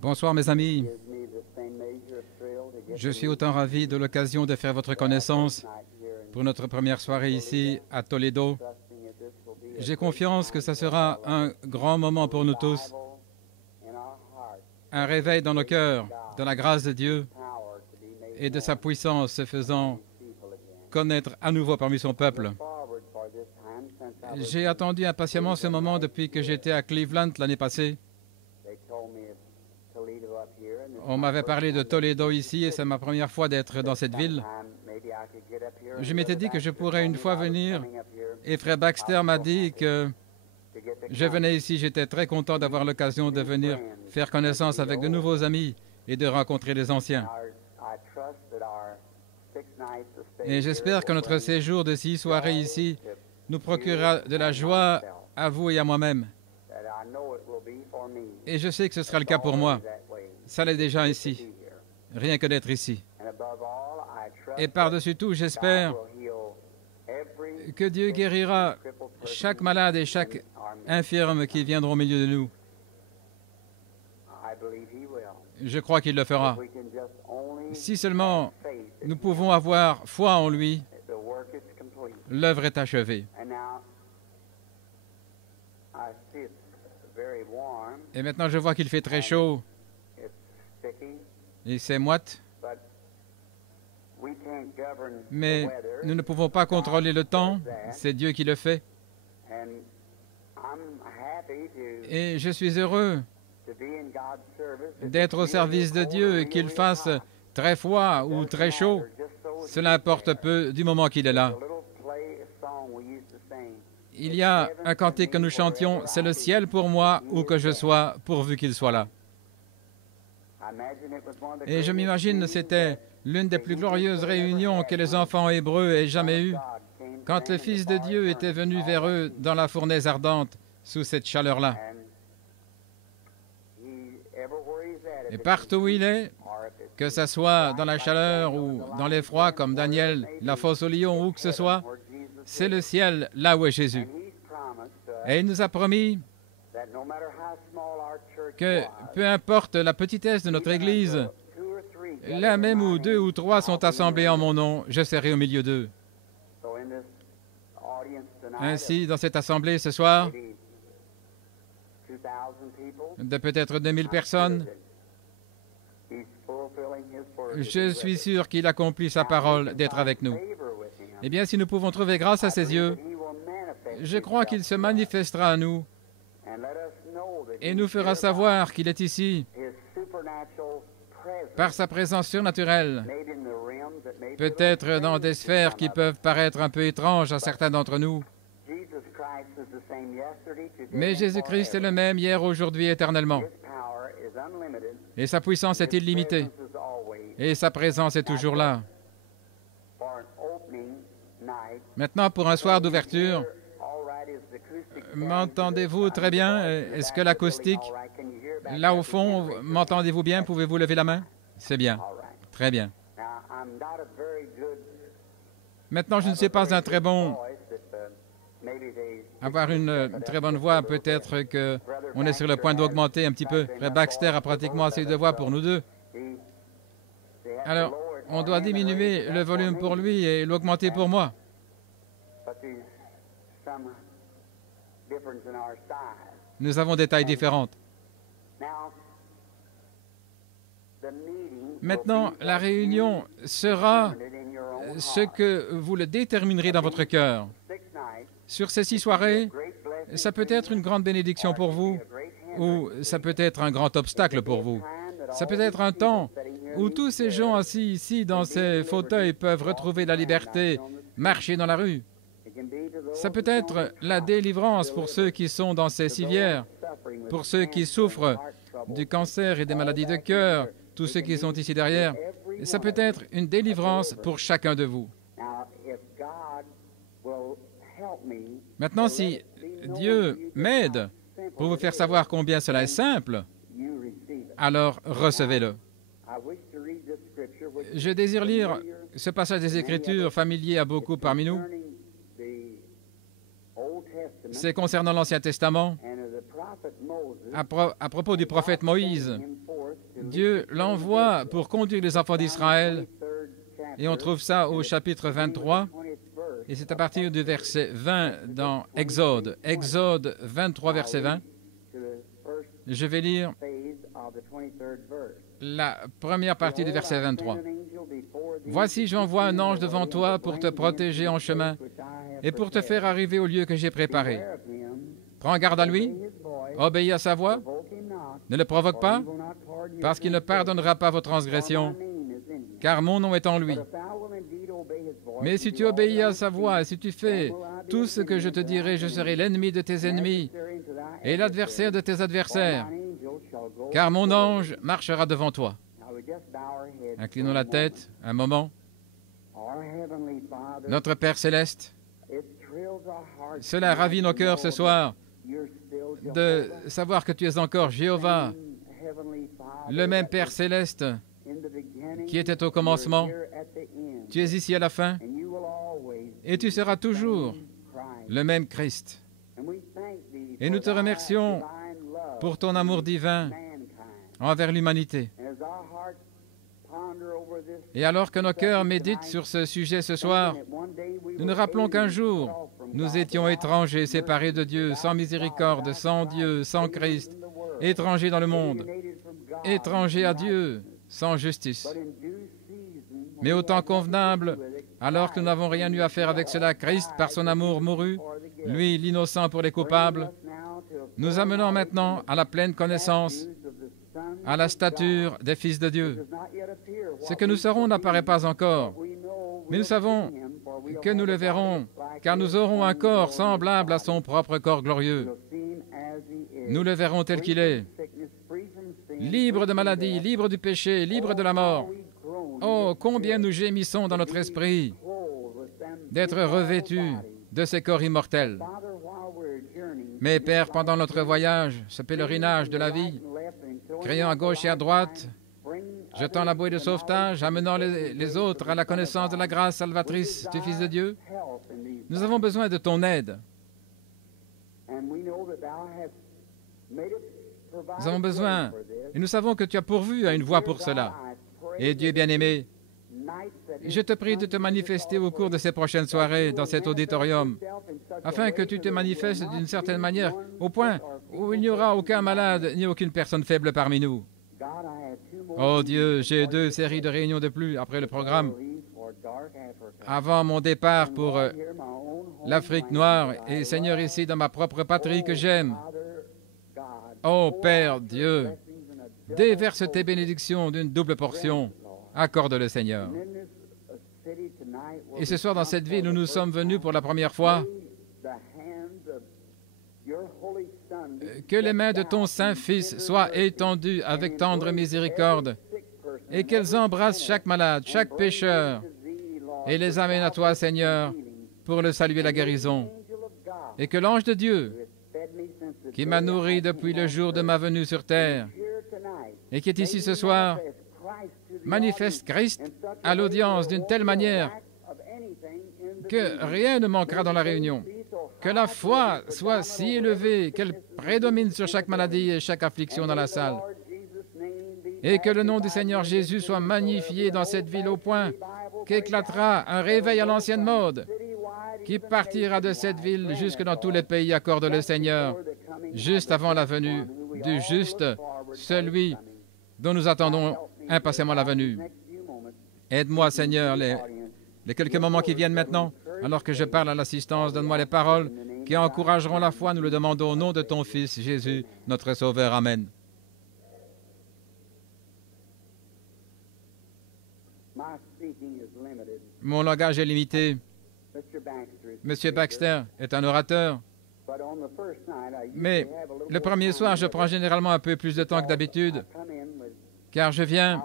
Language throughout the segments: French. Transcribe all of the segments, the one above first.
Bonsoir mes amis, je suis autant ravi de l'occasion de faire votre connaissance pour notre première soirée ici à Toledo. J'ai confiance que ce sera un grand moment pour nous tous, un réveil dans nos cœurs de la grâce de Dieu et de sa puissance se faisant connaître à nouveau parmi son peuple. J'ai attendu impatiemment ce moment depuis que j'étais à Cleveland l'année passée. On m'avait parlé de Toledo ici et c'est ma première fois d'être dans cette ville. Je m'étais dit que je pourrais une fois venir et Frère Baxter m'a dit que je venais ici. J'étais très content d'avoir l'occasion de venir faire connaissance avec de nouveaux amis et de rencontrer les anciens. Et j'espère que notre séjour de 6 soirées ici nous procurera de la joie à vous et à moi-même. Et je sais que ce sera le cas pour moi. Ça l'est déjà ici, rien que d'être ici. Et par-dessus tout, j'espère que Dieu guérira chaque malade et chaque infirme qui viendront au milieu de nous. Je crois qu'il le fera. Si seulement nous pouvons avoir foi en lui, l'œuvre est achevée. Et maintenant, je vois qu'il fait très chaud et c'est moite. Mais nous ne pouvons pas contrôler le temps, c'est Dieu qui le fait. Et je suis heureux d'être au service de Dieu et qu'il fasse très froid ou très chaud. Cela importe peu du moment qu'il est là. Il y a un cantique que nous chantions, c'est le ciel pour moi, où que je sois, pourvu qu'il soit là. Et je m'imagine que c'était l'une des plus glorieuses réunions que les enfants hébreux aient jamais eues, quand le Fils de Dieu était venu vers eux dans la fournaise ardente, sous cette chaleur-là. Et partout où il est, que ce soit dans la chaleur ou dans l'effroi, comme Daniel, la fosse au lion, où que ce soit, c'est le ciel, là où est Jésus. Et il nous a promis que peu importe la petitesse de notre Église, là même où 2 ou 3 sont assemblés en mon nom, je serai au milieu d'eux. Ainsi, dans cette assemblée ce soir, de peut-être 2000 personnes, je suis sûr qu'il accomplit sa parole d'être avec nous. Eh bien, si nous pouvons trouver grâce à ses yeux, je crois qu'il se manifestera à nous et nous fera savoir qu'il est ici par sa présence surnaturelle, peut-être dans des sphères qui peuvent paraître un peu étranges à certains d'entre nous. Mais Jésus-Christ est le même hier, aujourd'hui, éternellement. Et sa puissance est illimitée. Et sa présence est toujours là. Maintenant, pour un soir d'ouverture, m'entendez-vous très bien? Est-ce que l'acoustique, là au fond, m'entendez-vous bien? Pouvez-vous lever la main? C'est bien. Très bien. Maintenant, je ne suis pas un très bon... Avoir une très bonne voix, peut-être qu'on est sur le point d'augmenter un petit peu. Frère Baxter a pratiquement assez de voix pour nous deux. Alors, on doit diminuer le volume pour lui et l'augmenter pour moi. Nous avons des tailles différentes. Maintenant, la réunion sera ce que vous le déterminerez dans votre cœur. Sur ces 6 soirées, ça peut être une grande bénédiction pour vous, ou ça peut être un grand obstacle pour vous. Ça peut être un temps où tous ces gens assis ici dans ces fauteuils peuvent retrouver la liberté, marcher dans la rue. Ça peut être la délivrance pour ceux qui sont dans ces civières, pour ceux qui souffrent du cancer et des maladies de cœur, tous ceux qui sont ici derrière. Ça peut être une délivrance pour chacun de vous. Maintenant, si Dieu m'aide pour vous faire savoir combien cela est simple, alors recevez-le. Je désire lire ce passage des Écritures familier à beaucoup parmi nous. C'est concernant l'Ancien Testament à propos du prophète Moïse. Dieu l'envoie pour conduire les enfants d'Israël, et on trouve ça au chapitre 23, et c'est à partir du verset 20 dans Exode. Exode 23, verset 20. Je vais lire la première partie du verset 23. « Voici, j'envoie un ange devant toi pour te protéger en chemin et pour te faire arriver au lieu que j'ai préparé. Prends garde à lui, obéis à sa voix, ne le provoque pas, parce qu'il ne pardonnera pas vos transgressions, car mon nom est en lui. Mais si tu obéis à sa voix, et si tu fais tout ce que je te dirai, je serai l'ennemi de tes ennemis et l'adversaire de tes adversaires, car mon ange marchera devant toi. » Inclinons la tête un moment. Notre Père céleste, cela ravit nos cœurs ce soir de savoir que tu es encore Jéhovah, le même Père céleste qui était au commencement. Tu es ici à la fin et tu seras toujours le même Christ. Et nous te remercions pour ton amour divin envers l'humanité. Et alors que nos cœurs méditent sur ce sujet ce soir, nous nous rappelons qu'un jour, nous étions étrangers, séparés de Dieu, sans miséricorde, sans Dieu, sans Christ, étrangers dans le monde, étrangers à Dieu, sans justice. Mais au temps convenable, alors que nous n'avons rien eu à faire avec cela, Christ, par son amour, mourut, lui, l'innocent pour les coupables, nous amenons maintenant à la pleine connaissance, à la stature des fils de Dieu. Ce que nous serons n'apparaît pas encore, mais nous savons que nous le verrons, car nous aurons un corps semblable à son propre corps glorieux. Nous le verrons tel qu'il est, libre de maladie, libre du péché, libre de la mort. Oh, combien nous gémissons dans notre esprit d'être revêtus de ces corps immortels. Mais Père, pendant notre voyage, ce pèlerinage de la vie, criant à gauche et à droite, jetant la bouée de sauvetage, amenant les autres à la connaissance de la grâce salvatrice du Fils de Dieu, nous avons besoin de ton aide. Nous avons besoin, et nous savons que tu as pourvu à une voie pour cela. Et Dieu bien-aimé, je te prie de te manifester au cours de ces prochaines soirées dans cet auditorium, afin que tu te manifestes d'une certaine manière, au point où il n'y aura aucun malade ni aucune personne faible parmi nous. Oh Dieu, j'ai 2 séries de réunions de plus après le programme, avant mon départ pour l'Afrique noire, et Seigneur, ici dans ma propre patrie que j'aime. Oh Père Dieu, déverse tes bénédictions d'une double portion. Accorde-le, Seigneur. Et ce soir, dans cette ville où nous sommes venus pour la première fois, que les mains de ton Saint-Fils soient étendues avec tendre miséricorde et qu'elles embrassent chaque malade, chaque pécheur et les amènent à toi, Seigneur, pour le salut et la guérison. Et que l'ange de Dieu, qui m'a nourri depuis le jour de ma venue sur terre et qui est ici ce soir, manifeste Christ à l'audience d'une telle manière que rien ne manquera dans la réunion. Que la foi soit si élevée qu'elle prédomine sur chaque maladie et chaque affliction dans la salle. Et que le nom du Seigneur Jésus soit magnifié dans cette ville au point qu'éclatera un réveil à l'ancienne mode qui partira de cette ville jusque dans tous les pays, accorde le Seigneur, juste avant la venue du juste, celui dont nous attendons impatiemment la venue. Aide-moi, Seigneur, les quelques moments qui viennent maintenant, alors que je parle à l'assistance, donne-moi les paroles qui encourageront la foi. Nous le demandons au nom de ton Fils, Jésus, notre Sauveur. Amen. Mon langage est limité. Monsieur Baxter est un orateur, mais le premier soir, je prends généralement un peu plus de temps que d'habitude, car je viens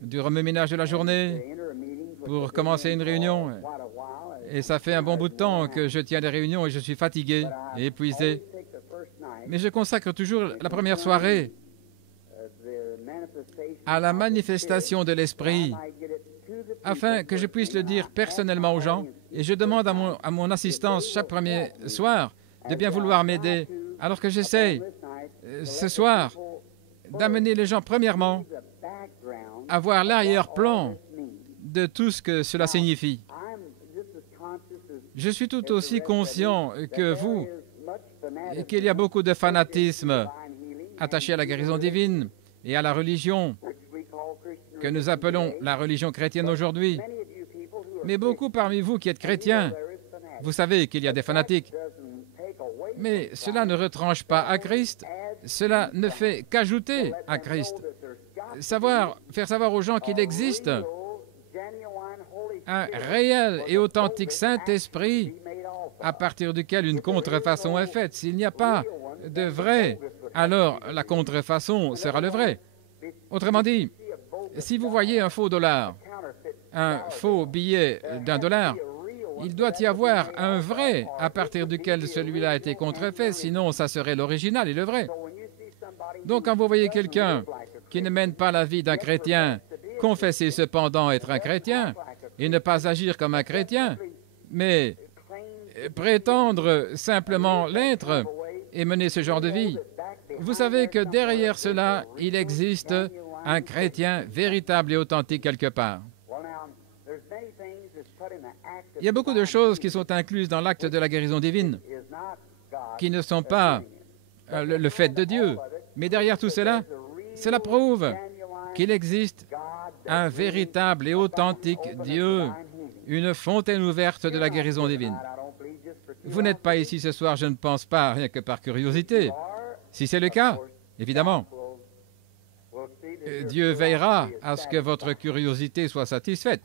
du remue-ménage de la journée pour commencer une réunion. Et ça fait un bon bout de temps que je tiens des réunions et je suis fatigué et épuisé. Mais je consacre toujours la première soirée à la manifestation de l'Esprit, afin que je puisse le dire personnellement aux gens. Et je demande à mon assistance chaque premier soir de bien vouloir m'aider Alors que j'essaie ce soir d'amener les gens, premièrement, à voir l'arrière-plan de tout ce que cela signifie. Je suis tout aussi conscient que vous, qu'il y a beaucoup de fanatisme attaché à la guérison divine et à la religion que nous appelons la religion chrétienne aujourd'hui. Mais beaucoup parmi vous qui êtes chrétiens, vous savez qu'il y a des fanatiques. Mais cela ne retranche pas à Christ, cela ne fait qu'ajouter à Christ. Faire savoir aux gens qu'il existe un réel et authentique Saint-Esprit à partir duquel une contrefaçon est faite. S'il n'y a pas de vrai, alors la contrefaçon sera le vrai. Autrement dit, si vous voyez un faux dollar, un faux billet d'$1, il doit y avoir un vrai à partir duquel celui-là a été contrefait, sinon ça serait l'original et le vrai. Donc quand vous voyez quelqu'un qui ne mène pas la vie d'un chrétien, confesser cependant être un chrétien et ne pas agir comme un chrétien, mais prétendre simplement l'être et mener ce genre de vie, vous savez que derrière cela, il existe un chrétien véritable et authentique quelque part. Il y a beaucoup de choses qui sont incluses dans l'acte de la guérison divine, qui ne sont pas le fait de Dieu. Mais derrière tout cela, cela prouve qu'il existe un véritable et authentique Dieu, une fontaine ouverte de la guérison divine. Vous n'êtes pas ici ce soir, je ne pense pas, rien que par curiosité. Si c'est le cas, évidemment, Dieu veillera à ce que votre curiosité soit satisfaite.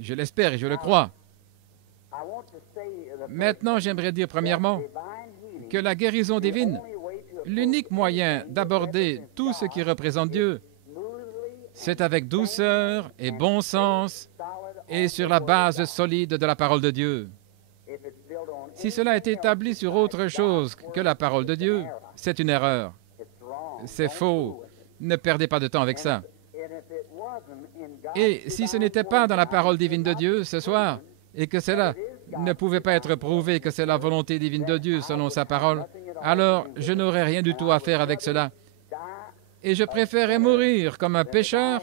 Je l'espère et je le crois. Maintenant, j'aimerais dire premièrement que la guérison divine, l'unique moyen d'aborder tout ce qui représente Dieu, c'est avec douceur et bon sens et sur la base solide de la parole de Dieu. Si cela est établi sur autre chose que la parole de Dieu, c'est une erreur. C'est faux. Ne perdez pas de temps avec ça. Et si ce n'était pas dans la parole divine de Dieu ce soir, et que cela ne pouvait pas être prouvé que c'est la volonté divine de Dieu selon sa parole, alors je n'aurais rien du tout à faire avec cela. Et je préférerais mourir comme un pécheur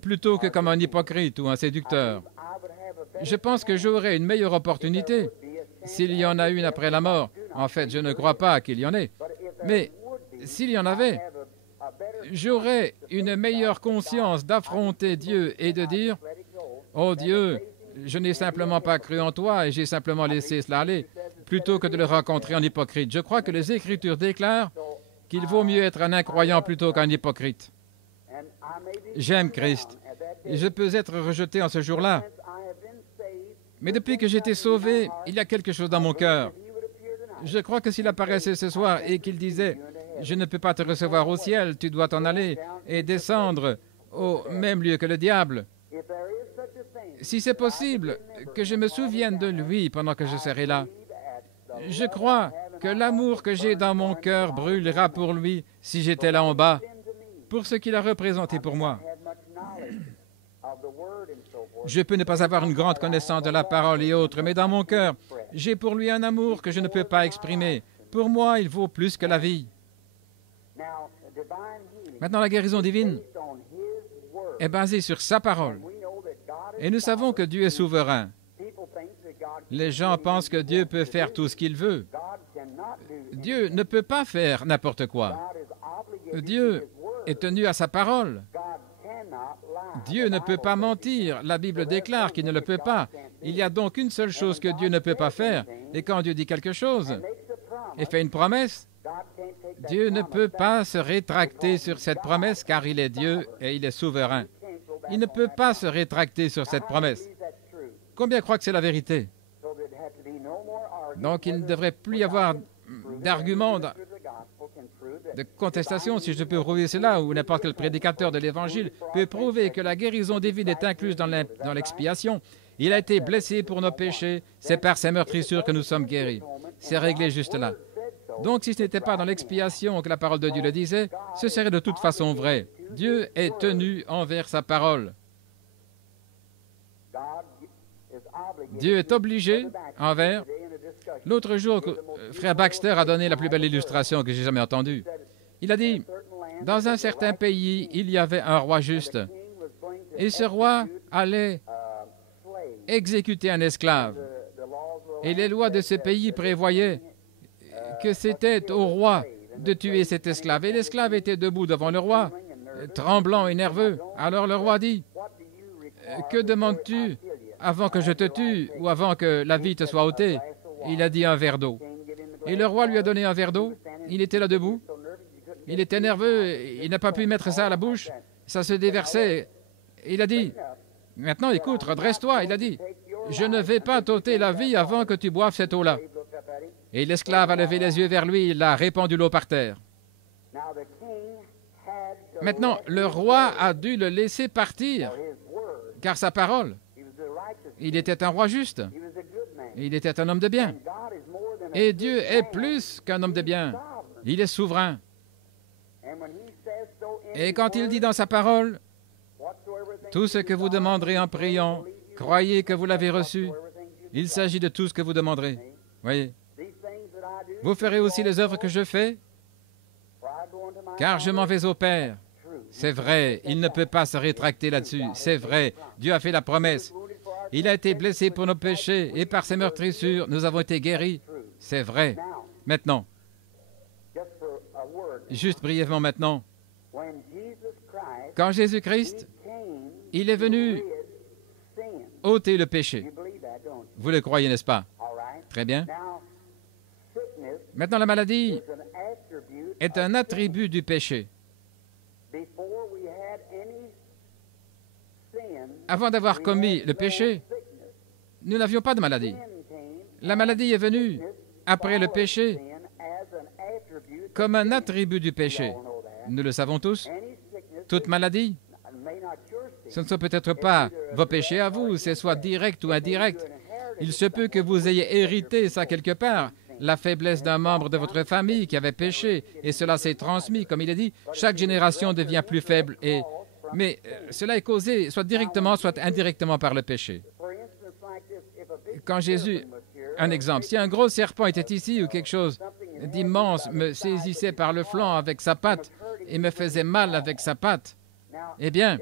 plutôt que comme un hypocrite ou un séducteur. Je pense que j'aurais une meilleure opportunité s'il y en a une après la mort. En fait, je ne crois pas qu'il y en ait. Mais s'il y en avait, j'aurais une meilleure conscience d'affronter Dieu et de dire « Oh Dieu, je n'ai simplement pas cru en toi et j'ai simplement laissé cela aller », plutôt que de le rencontrer en hypocrite. Je crois que les Écritures déclarent qu'il vaut mieux être un incroyant plutôt qu'un hypocrite. J'aime Christ et je peux être rejeté en ce jour-là. Mais depuis que j'ai été sauvé, il y a quelque chose dans mon cœur. Je crois que s'il apparaissait ce soir et qu'il disait « Je ne peux pas te recevoir au ciel, tu dois t'en aller et descendre au même lieu que le diable », si c'est possible que je me souvienne de lui pendant que je serai là, je crois que l'amour que j'ai dans mon cœur brûlera pour lui si j'étais là en bas, pour ce qu'il a représenté pour moi. Je peux ne pas avoir une grande connaissance de la parole et autres, mais dans mon cœur, j'ai pour lui un amour que je ne peux pas exprimer. Pour moi, il vaut plus que la vie. Maintenant, la guérison divine est basée sur sa parole. Et nous savons que Dieu est souverain. Les gens pensent que Dieu peut faire tout ce qu'il veut. Dieu ne peut pas faire n'importe quoi. Dieu est tenu à sa parole. Dieu ne peut pas mentir. La Bible déclare qu'il ne le peut pas. Il y a donc une seule chose que Dieu ne peut pas faire. Et quand Dieu dit quelque chose et fait une promesse, Dieu ne peut pas se rétracter sur cette promesse car il est Dieu et il est souverain. Il ne peut pas se rétracter sur cette promesse. Combien croient que c'est la vérité? Donc, il ne devrait plus y avoir d'arguments, de contestation, si je peux prouver cela, ou n'importe quel prédicateur de l'Évangile peut prouver que la guérison divine est incluse dans l'expiation. Il a été blessé pour nos péchés, c'est par ses meurtrissures que nous sommes guéris. C'est réglé juste là. Donc, si ce n'était pas dans l'expiation que la parole de Dieu le disait, ce serait de toute façon vrai. Dieu est tenu envers sa parole. Dieu est obligé envers... L'autre jour, frère Baxter a donné la plus belle illustration que j'ai jamais entendue. Il a dit, dans un certain pays, il y avait un roi juste. Et ce roi allait exécuter un esclave. Et les lois de ce pays prévoyaient que c'était au roi de tuer cet esclave. Et l'esclave était debout devant le roi, tremblant et nerveux. Alors le roi dit, « Que demandes-tu avant que je te tue ou avant que la vie te soit ôtée ?» Il a dit un verre d'eau. Et le roi lui a donné un verre d'eau. Il était là debout. Il était nerveux. Il n'a pas pu mettre ça à la bouche. Ça se déversait. Il a dit, « Maintenant, écoute, redresse-toi. » Il a dit, « Je ne vais pas t'ôter la vie avant que tu boives cette eau-là. » Et l'esclave a levé les yeux vers lui. Il a répandu l'eau par terre. Maintenant, le roi a dû le laisser partir, car sa parole, il était un roi juste. Il était un homme de bien. Et Dieu est plus qu'un homme de bien. Il est souverain. Et quand il dit dans sa parole, « Tout ce que vous demanderez en priant, croyez que vous l'avez reçu. Il s'agit de tout ce que vous demanderez. » Voyez. Vous ferez aussi les œuvres que je fais, car je m'en vais au Père. C'est vrai, il ne peut pas se rétracter là-dessus. C'est vrai, Dieu a fait la promesse. Il a été blessé pour nos péchés et par ses meurtrissures, nous avons été guéris. C'est vrai. Maintenant, juste brièvement maintenant, quand Jésus-Christ, il est venu ôter le péché. Vous le croyez, n'est-ce pas? Très bien. Maintenant, la maladie est un attribut du péché. Avant d'avoir commis le péché, nous n'avions pas de maladie. La maladie est venue après le péché comme un attribut du péché. Nous le savons tous. Toute maladie, ce ne sont peut-être pas vos péchés à vous, c'est soit direct ou indirect. Il se peut que vous ayez hérité ça quelque part, la faiblesse d'un membre de votre famille qui avait péché, et cela s'est transmis, comme il est dit, chaque génération devient plus faible, mais cela est causé soit directement, soit indirectement par le péché. Quand Jésus, un exemple, si un gros serpent était ici ou quelque chose d'immense me saisissait par le flanc avec sa patte et me faisait mal avec sa patte, eh bien,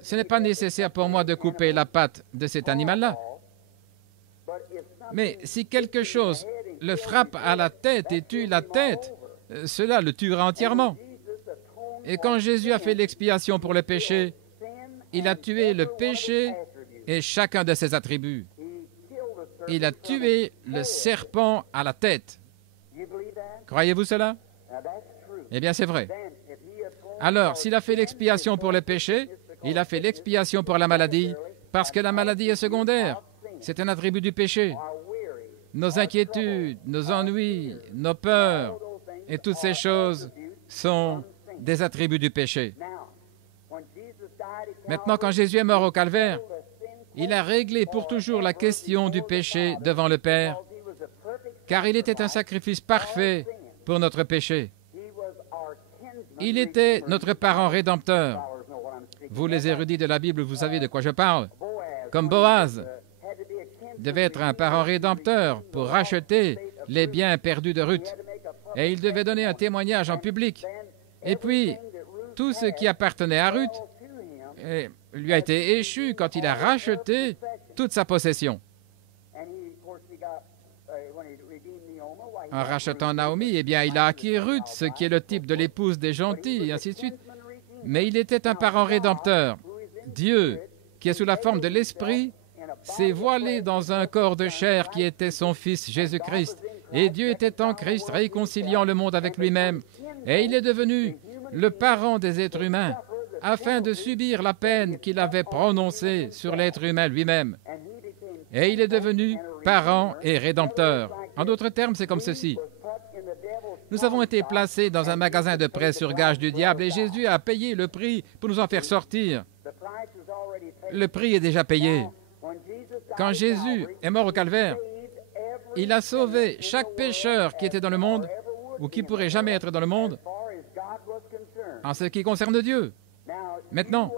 ce n'est pas nécessaire pour moi de couper la patte de cet animal-là. Mais si quelque chose le frappe à la tête et tue la tête, cela le tuera entièrement. Et quand Jésus a fait l'expiation pour le péché, il a tué le péché et chacun de ses attributs. Il a tué le serpent à la tête. Croyez-vous cela? Eh bien, c'est vrai. Alors, s'il a fait l'expiation pour le péché, il a fait l'expiation pour la maladie, parce que la maladie est secondaire. C'est un attribut du péché. Nos inquiétudes, nos ennuis, nos peurs, et toutes ces choses sont des attributs du péché. Maintenant, quand Jésus est mort au calvaire, il a réglé pour toujours la question du péché devant le Père, car il était un sacrifice parfait pour notre péché. Il était notre parent rédempteur. Vous, les érudits de la Bible, vous savez de quoi je parle. Comme Boaz devait être un parent rédempteur pour racheter les biens perdus de Ruth. Et il devait donner un témoignage en public. Et puis, tout ce qui appartenait à Ruth lui a été échu quand il a racheté toute sa possession. En rachetant Naomi, eh bien, il a acquis Ruth, ce qui est le type de l'épouse des gentils, et ainsi de suite. Mais il était un parent rédempteur. Dieu, qui est sous la forme de l'Esprit, s'est voilé dans un corps de chair qui était son Fils Jésus-Christ. Et Dieu était en Christ, réconciliant le monde avec lui-même. Et il est devenu le parent des êtres humains, afin de subir la peine qu'il avait prononcée sur l'être humain lui-même. Et il est devenu parent et rédempteur. En d'autres termes, c'est comme ceci. Nous avons été placés dans un magasin de prêt sur gage du diable et Jésus a payé le prix pour nous en faire sortir. Le prix est déjà payé. Quand Jésus est mort au calvaire, il a sauvé chaque pécheur qui était dans le monde ou qui pourrait jamais être dans le monde en ce qui concerne Dieu. Maintenant,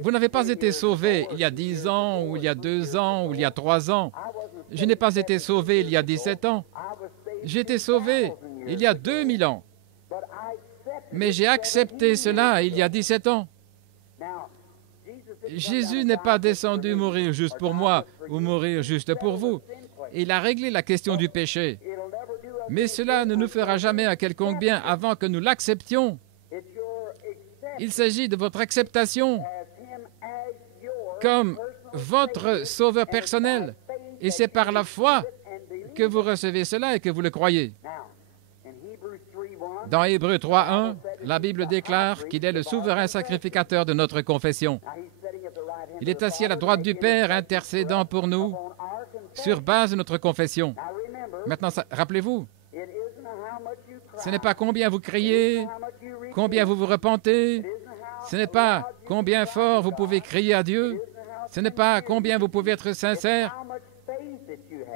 Vous n'avez pas été sauvé il y a 10 ans, ou il y a 2 ans, ou il y a 3 ans. Je n'ai pas été sauvé il y a 17 ans. J'ai été sauvé il y a 2000 ans. Mais j'ai accepté cela il y a 17 ans. Jésus n'est pas descendu mourir juste pour moi ou mourir juste pour vous. Il a réglé la question du péché. Mais cela ne nous fera jamais un quelconque bien avant que nous l'acceptions. Il s'agit de votre acceptation comme votre sauveur personnel. Et c'est par la foi que vous recevez cela et que vous le croyez. Dans Hébreux 3:1, la Bible déclare qu'il est le souverain sacrificateur de notre confession. Il est assis à la droite du Père, intercédant pour nous sur base de notre confession. Maintenant, rappelez-vous, ce n'est pas combien vous criez, combien vous vous repentez, ce n'est pas combien fort vous pouvez crier à Dieu, ce n'est pas combien vous pouvez être sincère,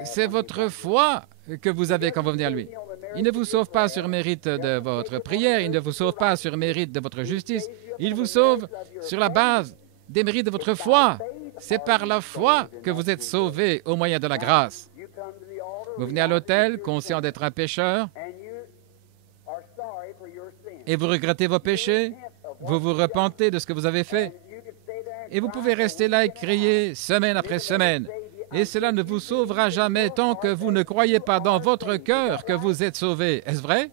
c'est votre foi que vous avez quand vous venez à lui. Il ne vous sauve pas sur mérite de votre prière, il ne vous sauve pas sur mérite de votre justice, il vous sauve sur la base des mérites de votre foi. C'est par la foi que vous êtes sauvés au moyen de la grâce. Vous venez à l'autel, conscient d'être un pécheur, et vous regrettez vos péchés, vous vous repentez de ce que vous avez fait, et vous pouvez rester là et crier semaine après semaine. Et cela ne vous sauvera jamais tant que vous ne croyez pas dans votre cœur que vous êtes sauvé. Est-ce vrai?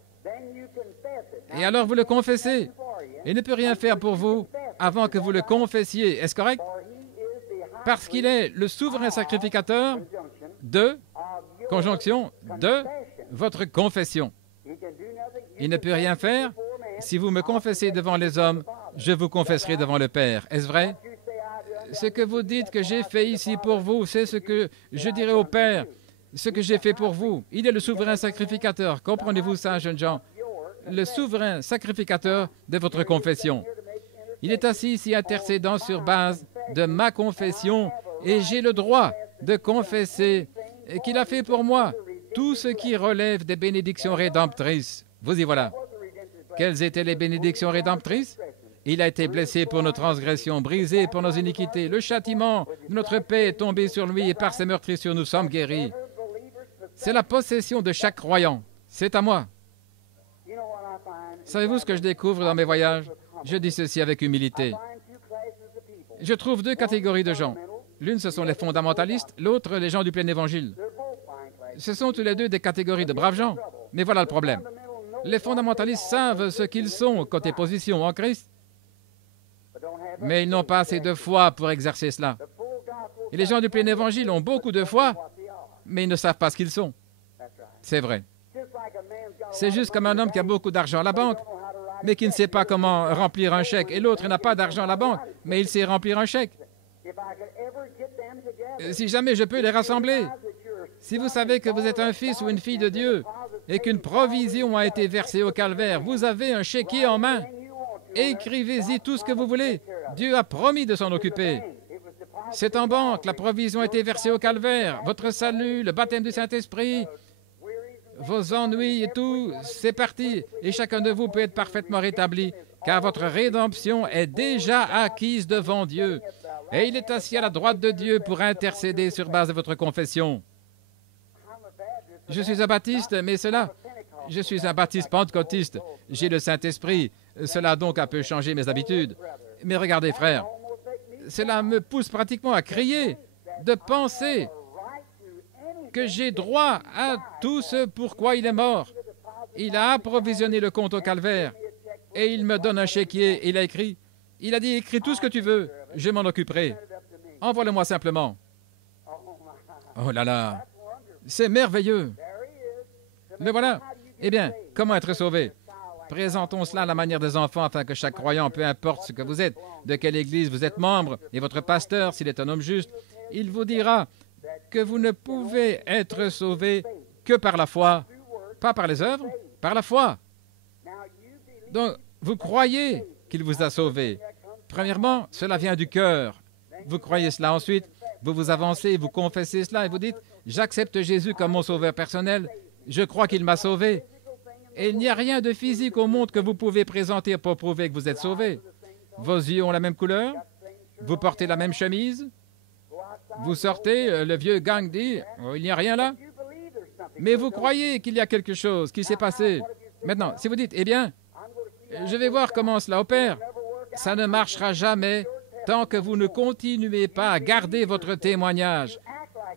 Et alors vous le confessez. Il ne peut rien faire pour vous avant que vous le confessiez. Est-ce correct? Parce qu'il est le souverain sacrificateur de conjonction de votre confession. Il ne peut rien faire. Si vous me confessez devant les hommes, je vous confesserai devant le Père. Est-ce vrai? Ce que vous dites que j'ai fait ici pour vous, c'est ce que je dirai au Père, ce que j'ai fait pour vous. Il est le souverain sacrificateur. Comprenez-vous ça, jeunes gens? Le souverain sacrificateur de votre confession. Il est assis ici intercédant sur base de ma confession et j'ai le droit de confesser qu'il a fait pour moi tout ce qui relève des bénédictions rédemptrices. Vous y voilà. Quelles étaient les bénédictions rédemptrices? Il a été blessé pour nos transgressions, brisé pour nos iniquités. Le châtiment de notre paix est tombé sur lui et par ses meurtrissures nous sommes guéris. C'est la possession de chaque croyant. C'est à moi. Savez-vous ce que je découvre dans mes voyages? Je dis ceci avec humilité. Je trouve deux catégories de gens. L'une, ce sont les fondamentalistes, l'autre, les gens du plein évangile. Ce sont tous les deux des catégories de braves gens. Mais voilà le problème. Les fondamentalistes savent ce qu'ils sont côté position en Christ, mais ils n'ont pas assez de foi pour exercer cela. Et les gens du plein évangile ont beaucoup de foi, mais ils ne savent pas ce qu'ils sont. C'est vrai. C'est juste comme un homme qui a beaucoup d'argent à la banque, mais qui ne sait pas comment remplir un chèque. Et l'autre n'a pas d'argent à la banque, mais il sait remplir un chèque. Si jamais je peux les rassembler, si vous savez que vous êtes un fils ou une fille de Dieu et qu'une provision a été versée au calvaire, vous avez un chéquier en main. Écrivez-y tout ce que vous voulez. Dieu a promis de s'en occuper. C'est en banque, la provision a été versée au calvaire. Votre salut, le baptême du Saint-Esprit, vos ennuis et tout, c'est parti. Et chacun de vous peut être parfaitement rétabli, car votre rédemption est déjà acquise devant Dieu. Et il est assis à la droite de Dieu pour intercéder sur base de votre confession. Je suis un baptiste, mais je suis un baptiste pentecôtiste. J'ai le Saint-Esprit. Cela donc a peu changé mes habitudes. Mais regardez, frère, cela me pousse pratiquement à crier, de penser que j'ai droit à tout ce pourquoi il est mort. Il a approvisionné le compte au calvaire et il me donne un chéquier. Il a écrit, il a dit, écris tout ce que tu veux, je m'en occuperai. Envoie-le-moi simplement. Oh là là, c'est merveilleux. Le voilà. Eh bien, comment être sauvé? Présentons cela à la manière des enfants afin que chaque croyant, peu importe ce que vous êtes, de quelle église vous êtes membre, et votre pasteur, s'il est un homme juste, il vous dira que vous ne pouvez être sauvé que par la foi, pas par les œuvres, par la foi. Donc, vous croyez qu'il vous a sauvé. Premièrement, cela vient du cœur. Vous croyez cela ensuite, vous vous avancez, vous confessez cela et vous dites, j'accepte Jésus comme mon sauveur personnel, je crois qu'il m'a sauvé. Et il n'y a rien de physique au monde que vous pouvez présenter pour prouver que vous êtes sauvé. Vos yeux ont la même couleur, Vous portez la même chemise? Vous sortez, le vieux gang dit, oh, il n'y a rien là. Mais vous croyez qu'il y a quelque chose qui s'est passé. Maintenant, si vous dites, eh bien, je vais voir comment cela opère, ça ne marchera jamais tant que vous ne continuez pas à garder votre témoignage.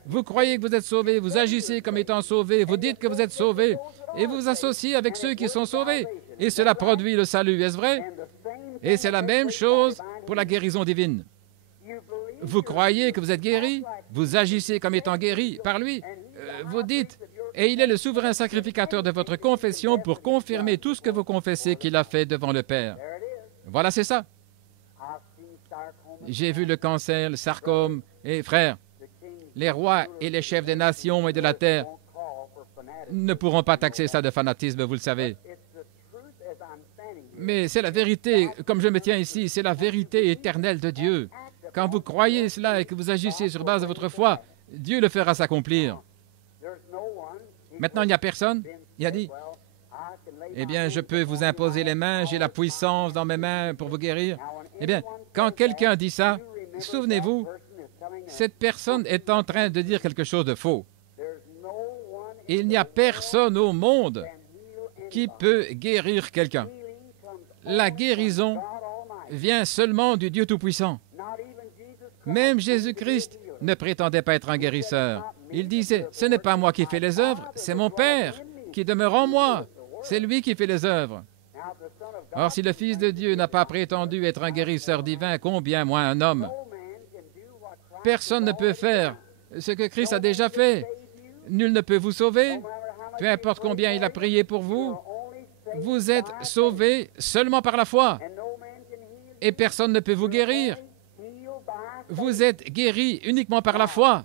Vous croyez que vous êtes sauvé, vous agissez comme étant sauvé, vous dites que vous êtes sauvé, et vous vous associez avec ceux qui sont sauvés. Et cela produit le salut, est-ce vrai? Et c'est la même chose pour la guérison divine. Vous croyez que vous êtes guéri, vous agissez comme étant guéri par lui. Vous dites, et il est le souverain sacrificateur de votre confession pour confirmer tout ce que vous confessez qu'il a fait devant le Père. Voilà, c'est ça. J'ai vu le cancer, le sarcome, et frères, les rois et les chefs des nations et de la terre ne pourront pas taxer ça de fanatisme, vous le savez. Mais c'est la vérité, comme je me tiens ici, c'est la vérité éternelle de Dieu. Quand vous croyez cela et que vous agissez sur base de votre foi, Dieu le fera s'accomplir. Maintenant, il n'y a personne. Il a dit, eh bien, je peux vous imposer les mains, j'ai la puissance dans mes mains pour vous guérir. Eh bien, quand quelqu'un dit ça, souvenez-vous, cette personne est en train de dire quelque chose de faux. Il n'y a personne au monde qui peut guérir quelqu'un. La guérison vient seulement du Dieu Tout-Puissant. Même Jésus-Christ ne prétendait pas être un guérisseur. Il disait, ce n'est pas moi qui fais les œuvres, c'est mon Père qui demeure en moi. C'est lui qui fait les œuvres. Or, si le Fils de Dieu n'a pas prétendu être un guérisseur divin, combien moins un homme? Personne ne peut faire ce que Christ a déjà fait. Nul ne peut vous sauver, peu importe combien il a prié pour vous. Vous êtes sauvés seulement par la foi. Et personne ne peut vous guérir. Vous êtes guéris uniquement par la foi.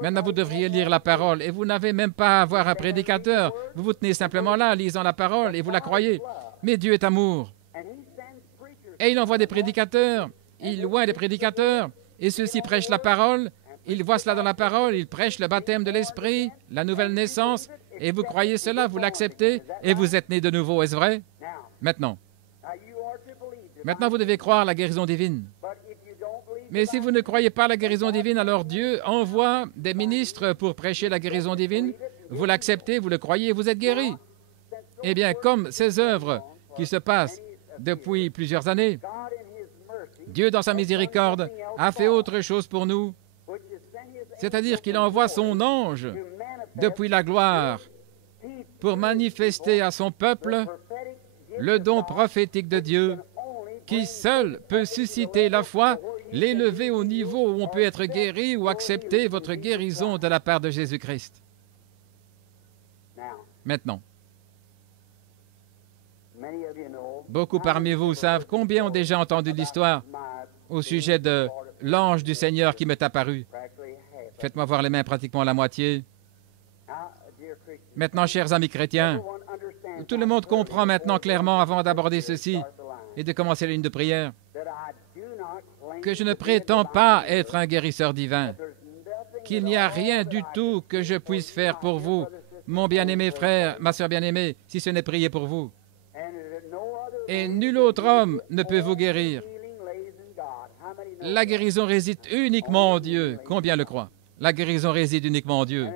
Maintenant, vous devriez lire la parole et vous n'avez même pas à avoir un prédicateur. Vous vous tenez simplement là, lisant la parole et vous la croyez. Mais Dieu est amour. Et il envoie des prédicateurs. Il loin des prédicateurs. Et ceux-ci prêchent la parole. Ils voient cela dans la parole. Ils prêchent le baptême de l'Esprit, la nouvelle naissance. Et vous croyez cela, vous l'acceptez et vous êtes né de nouveau. Est-ce vrai? Maintenant, vous devez croire la guérison divine. Mais si vous ne croyez pas la guérison divine, alors Dieu envoie des ministres pour prêcher la guérison divine. Vous l'acceptez, vous le croyez, vous êtes guéri. Eh bien, comme ces œuvres qui se passent depuis plusieurs années, Dieu, dans sa miséricorde, a fait autre chose pour nous, c'est-à-dire qu'il envoie son ange depuis la gloire pour manifester à son peuple le don prophétique de Dieu qui seul peut susciter la foi, l'élever au niveau où on peut être guéri ou accepter votre guérison de la part de Jésus-Christ. Maintenant, beaucoup parmi vous savent combien ont déjà entendu l'histoire au sujet de l'ange du Seigneur qui m'est apparu. Faites-moi voir les mains, pratiquement la moitié. Maintenant, chers amis chrétiens, tout le monde comprend maintenant clairement, avant d'aborder ceci et de commencer la ligne de prière, que je ne prétends pas être un guérisseur divin, qu'il n'y a rien du tout que je puisse faire pour vous, mon bien-aimé frère, ma sœur bien-aimée, si ce n'est prier pour vous. Et nul autre homme ne peut vous guérir. La guérison réside uniquement en Dieu. Combien le croient? La guérison réside uniquement en Dieu.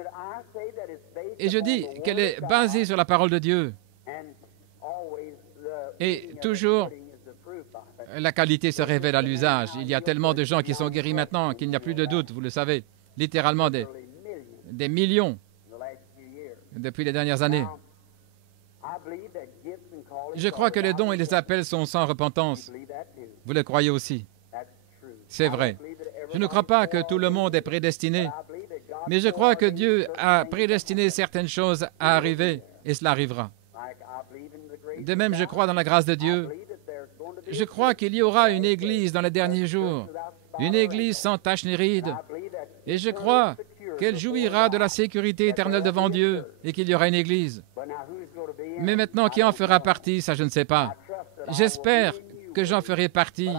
Et je dis qu'elle est basée sur la parole de Dieu. Et toujours, la qualité se révèle à l'usage. Il y a tellement de gens qui sont guéris maintenant qu'il n'y a plus de doute, vous le savez. Littéralement des millions depuis les dernières années. Je crois que les dons et les appels sont sans repentance. Vous le croyez aussi. C'est vrai. Je ne crois pas que tout le monde est prédestiné, mais je crois que Dieu a prédestiné certaines choses à arriver, et cela arrivera. De même, je crois dans la grâce de Dieu. Je crois qu'il y aura une Église dans les derniers jours, une Église sans tache ni ride, et je crois qu'elle jouira de la sécurité éternelle devant Dieu et qu'il y aura une Église. Mais maintenant, qui en fera partie, ça je ne sais pas. J'espère que j'en ferai partie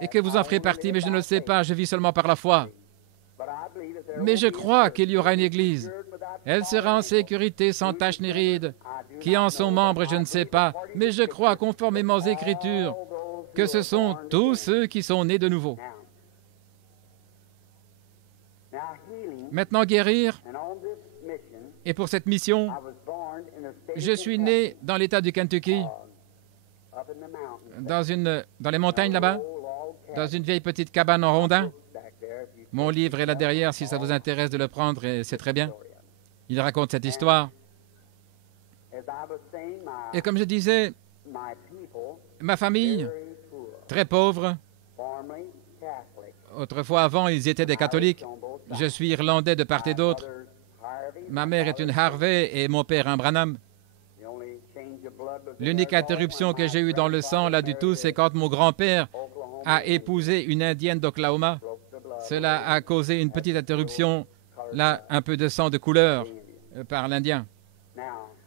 et que vous en ferez partie, mais je ne le sais pas, je vis seulement par la foi. Mais je crois qu'il y aura une Église. Elle sera en sécurité, sans tache ni ride. Qui en sont membres, je ne sais pas, mais je crois, conformément aux Écritures, que ce sont tous ceux qui sont nés de nouveau. Maintenant, guérir. Et pour cette mission, je suis né dans l'État du Kentucky, dans les montagnes là-bas, dans une vieille petite cabane en rondin. Mon livre est là derrière, si ça vous intéresse de le prendre, et c'est très bien. Il raconte cette histoire. Et comme je disais, ma famille, très pauvre, autrefois avant, ils étaient des catholiques. Je suis irlandais de part et d'autre. Ma mère est une Harvey et mon père un Branham. L'unique interruption que j'ai eue dans le sang, là du tout, c'est quand mon grand-père a épousé une Indienne d'Oklahoma. Cela a causé une petite interruption, là, un peu de sang de couleur par l'Indien.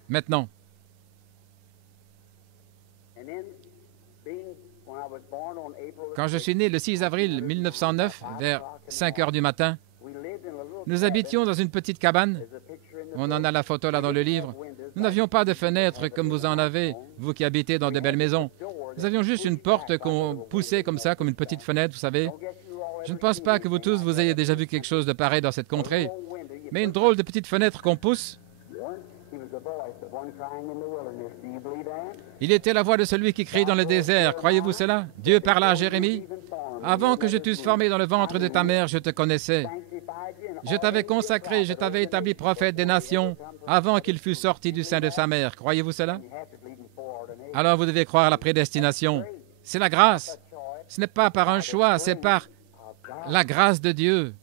Maintenant, quand je suis né le 6 avril 1909, vers 5 heures du matin, nous habitions dans une petite cabane. On en a la photo là dans le livre. Nous n'avions pas de fenêtres comme vous en avez, vous qui habitez dans de belles maisons. Nous avions juste une porte qu'on poussait comme ça, comme une petite fenêtre, vous savez. Je ne pense pas que vous tous, vous ayez déjà vu quelque chose de pareil dans cette contrée. Mais une drôle de petite fenêtre qu'on pousse. Il était la voix de celui qui crie dans le désert. Croyez-vous cela? Dieu parla à Jérémie. Avant que je t'eusse formé dans le ventre de ta mère, je te connaissais. Je t'avais consacré, je t'avais établi prophète des nations avant qu'il fût sorti du sein de sa mère. Croyez-vous cela? Alors vous devez croire à la prédestination. C'est la grâce. Ce n'est pas par un choix, c'est par la grâce de Dieu.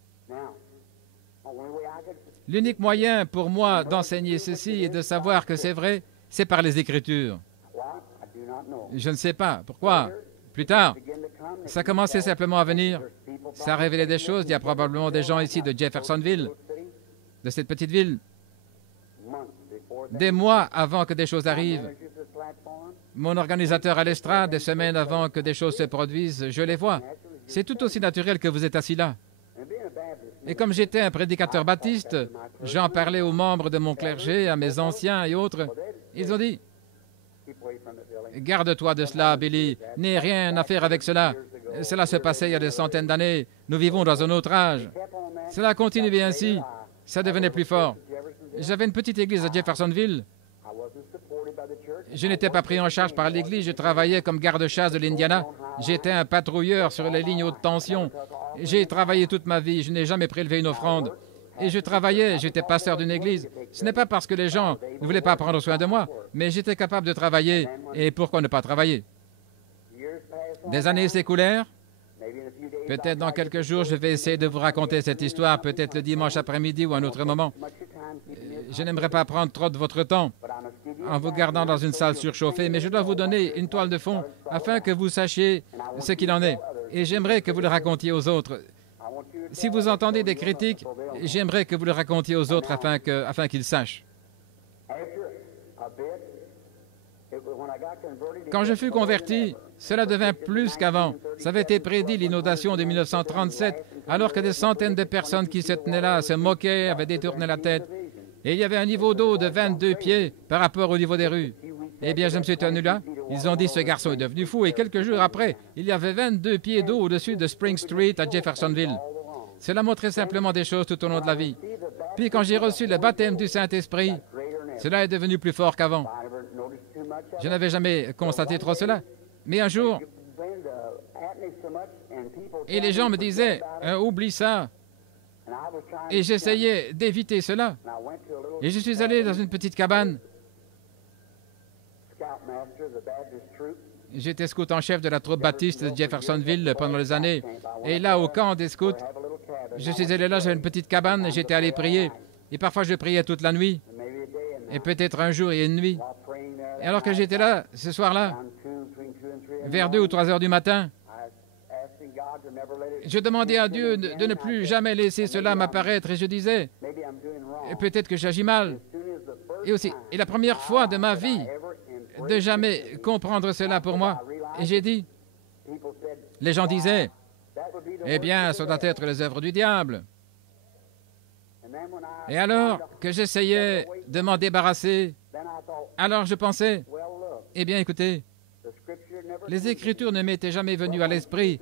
L'unique moyen pour moi d'enseigner ceci et de savoir que c'est vrai, c'est par les Écritures. Je ne sais pas. Pourquoi? Plus tard, ça commençait simplement à venir. Ça révélait des choses. Il y a probablement des gens ici de Jeffersonville, de cette petite ville. Des mois avant que des choses arrivent. Mon organisateur à l'estrade, des semaines avant que des choses se produisent, je les vois. C'est tout aussi naturel que vous êtes assis là. Et comme j'étais un prédicateur baptiste, j'en parlais aux membres de mon clergé, à mes anciens et autres. Ils ont dit, « Garde-toi de cela, Billy. N'aie rien à faire avec cela. Cela se passait il y a des centaines d'années. Nous vivons dans un autre âge. » Cela a continué ainsi. Ça devenait plus fort. J'avais une petite église à Jeffersonville. Je n'étais pas pris en charge par l'église. Je travaillais comme garde-chasse de l'Indiana. J'étais un patrouilleur sur les lignes haute tension. J'ai travaillé toute ma vie. Je n'ai jamais prélevé une offrande. Et je travaillais, j'étais pasteur d'une église. Ce n'est pas parce que les gens ne voulaient pas prendre soin de moi, mais j'étais capable de travailler. Et pourquoi ne pas travailler? Des années s'écoulèrent. Peut-être dans quelques jours, je vais essayer de vous raconter cette histoire, peut-être le dimanche après-midi ou un autre moment. Je n'aimerais pas prendre trop de votre temps en vous gardant dans une salle surchauffée, mais je dois vous donner une toile de fond afin que vous sachiez ce qu'il en est. Et j'aimerais que vous le racontiez aux autres. Si vous entendez des critiques, j'aimerais que vous le racontiez aux autres afin qu'ils sachent. Quand je fus converti, cela devint plus qu'avant. Ça avait été prédit, l'inondation de 1937, alors que des centaines de personnes qui se tenaient là se moquaient, avaient détourné la tête. Et il y avait un niveau d'eau de 22 pieds par rapport au niveau des rues. Eh bien, je me suis tenu là. Ils ont dit, ce garçon est devenu fou. Et quelques jours après, il y avait 22 pieds d'eau au-dessus de Spring Street à Jeffersonville. Cela montrait simplement des choses tout au long de la vie. Puis quand j'ai reçu le baptême du Saint-Esprit, cela est devenu plus fort qu'avant. Je n'avais jamais constaté trop cela. Mais un jour, et les gens me disaient, oublie ça. Et j'essayais d'éviter cela. Et je suis allé dans une petite cabane. J'étais scout en chef de la troupe baptiste de Jeffersonville pendant les années. Et là, au camp des scouts, je suis allé là, j'avais une petite cabane, j'étais allé prier. Et parfois, je priais toute la nuit. Et peut-être un jour et une nuit. Et alors que j'étais là, ce soir-là, vers 2 ou 3 heures du matin, je demandais à Dieu de ne plus jamais laisser cela m'apparaître. Et je disais, peut-être que j'agis mal. Et la première fois de ma vie, de jamais comprendre cela pour moi. Et j'ai dit, les gens disaient, eh bien, ça doit être les œuvres du diable. Et alors que j'essayais de m'en débarrasser, alors je pensais, eh bien, écoutez, Les Écritures ne m'étaient jamais venues à l'esprit.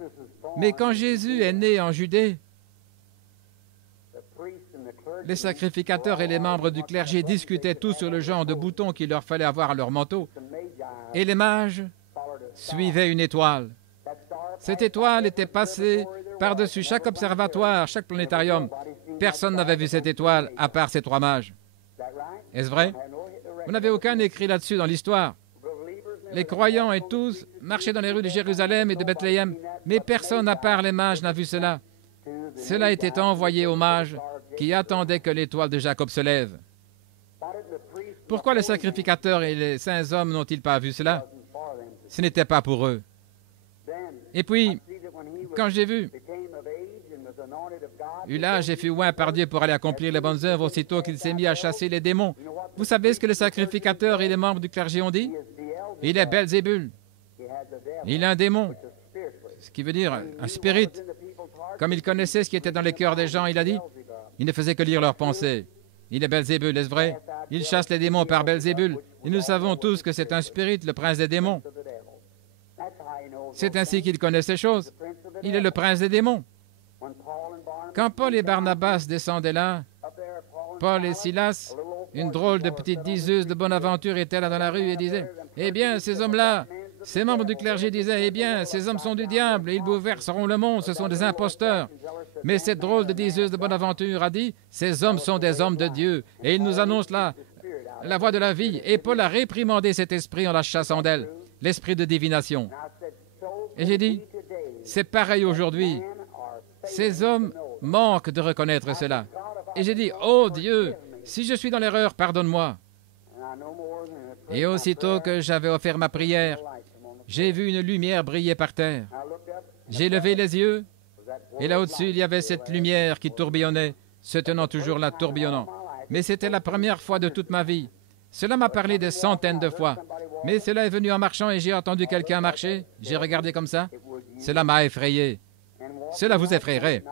Mais quand Jésus est né en Judée, les sacrificateurs et les membres du clergé discutaient tous sur le genre de boutons qu'il leur fallait avoir à leur manteau. Et les mages suivaient une étoile. Cette étoile était passée par-dessus chaque observatoire, chaque planétarium. Personne n'avait vu cette étoile à part ces 3 mages. Est-ce vrai? Vous n'avez aucun écrit là-dessus dans l'histoire. Les croyants et tous marchaient dans les rues de Jérusalem et de Bethléem, mais personne à part les mages n'a vu cela. Cela était envoyé aux mages qui attendaient que l'étoile de Jacob se lève. Pourquoi les sacrificateurs et les saints hommes n'ont-ils pas vu cela? Ce n'était pas pour eux. Et puis, quand j'ai vu, eut l'âge et fut oint par Dieu pour aller accomplir les bonnes œuvres, aussitôt qu'il s'est mis à chasser les démons. Vous savez ce que les sacrificateurs et les membres du clergé ont dit? Il est Belzébul. Il est un démon, ce qui veut dire un spirit. Comme il connaissait ce qui était dans les cœurs des gens, il a dit, il ne faisait que lire leurs pensées. Il est Belzébul, est-ce vrai? Il chasse les démons par Belzébul. Et nous savons tous que c'est un spirit, le prince des démons. C'est ainsi qu'il connaît ces choses. Il est le prince des démons. Quand Paul et Barnabas descendaient là, Paul et Silas, une drôle de petite diseuse de bonne aventure, étaient là dans la rue et disaient, « Eh bien, ces hommes-là, ces membres du clergé disaient, « Eh bien, ces hommes sont du diable, et ils bouleverseront le monde, ce sont des imposteurs. » Mais cette drôle de diseuse de bonne aventure a dit, « Ces hommes sont des hommes de Dieu, et ils nous annoncent là la voie de la vie. » Et Paul a réprimandé cet esprit en la chassant d'elle, l'esprit de divination. Et j'ai dit, c'est pareil aujourd'hui. Ces hommes manquent de reconnaître cela. Et j'ai dit, oh Dieu, si je suis dans l'erreur, pardonne-moi. Et aussitôt que j'avais offert ma prière, j'ai vu une lumière briller par terre. J'ai levé les yeux, et là au-dessus, il y avait cette lumière qui tourbillonnait, se tenant toujours là, tourbillonnant. Mais c'était la première fois de toute ma vie. Cela m'a parlé des centaines de fois. Mais cela est venu en marchant et j'ai entendu quelqu'un marcher. J'ai regardé comme ça. Cela m'a effrayé. Cela vous effraierait.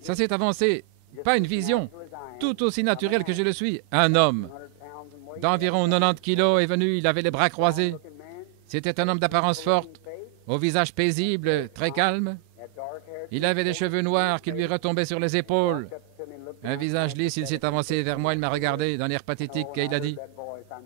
Ça s'est avancé, pas une vision, tout aussi naturel que je le suis. Un homme d'environ 90 kilos est venu, il avait les bras croisés. C'était un homme d'apparence forte, au visage paisible, très calme. Il avait des cheveux noirs qui lui retombaient sur les épaules. Un visage lisse, il s'est avancé vers moi, il m'a regardé d'un air pathétique et il a dit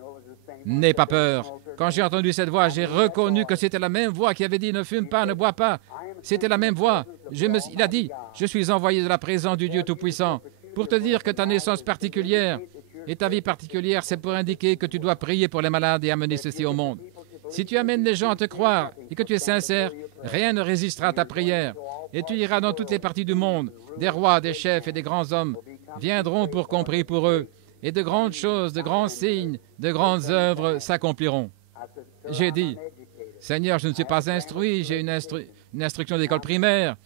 « N'aie pas peur. » Quand j'ai entendu cette voix, j'ai reconnu que c'était la même voix qui avait dit « Ne fume pas, ne bois pas. » C'était la même voix. Il a dit « Je suis envoyé de la présence du Dieu Tout-Puissant pour te dire que ta naissance particulière et ta vie particulière, c'est pour indiquer que tu dois prier pour les malades et amener ceci au monde. Si tu amènes les gens à te croire et que tu es sincère, rien ne résistera à ta prière. Et tu iras dans toutes les parties du monde. Des rois, des chefs et des grands hommes viendront pour qu'on prie pour eux. Et de grandes choses, de grands signes, de grandes œuvres s'accompliront. » J'ai dit, « Seigneur, je ne suis pas instruit, j'ai une instruction d'école primaire.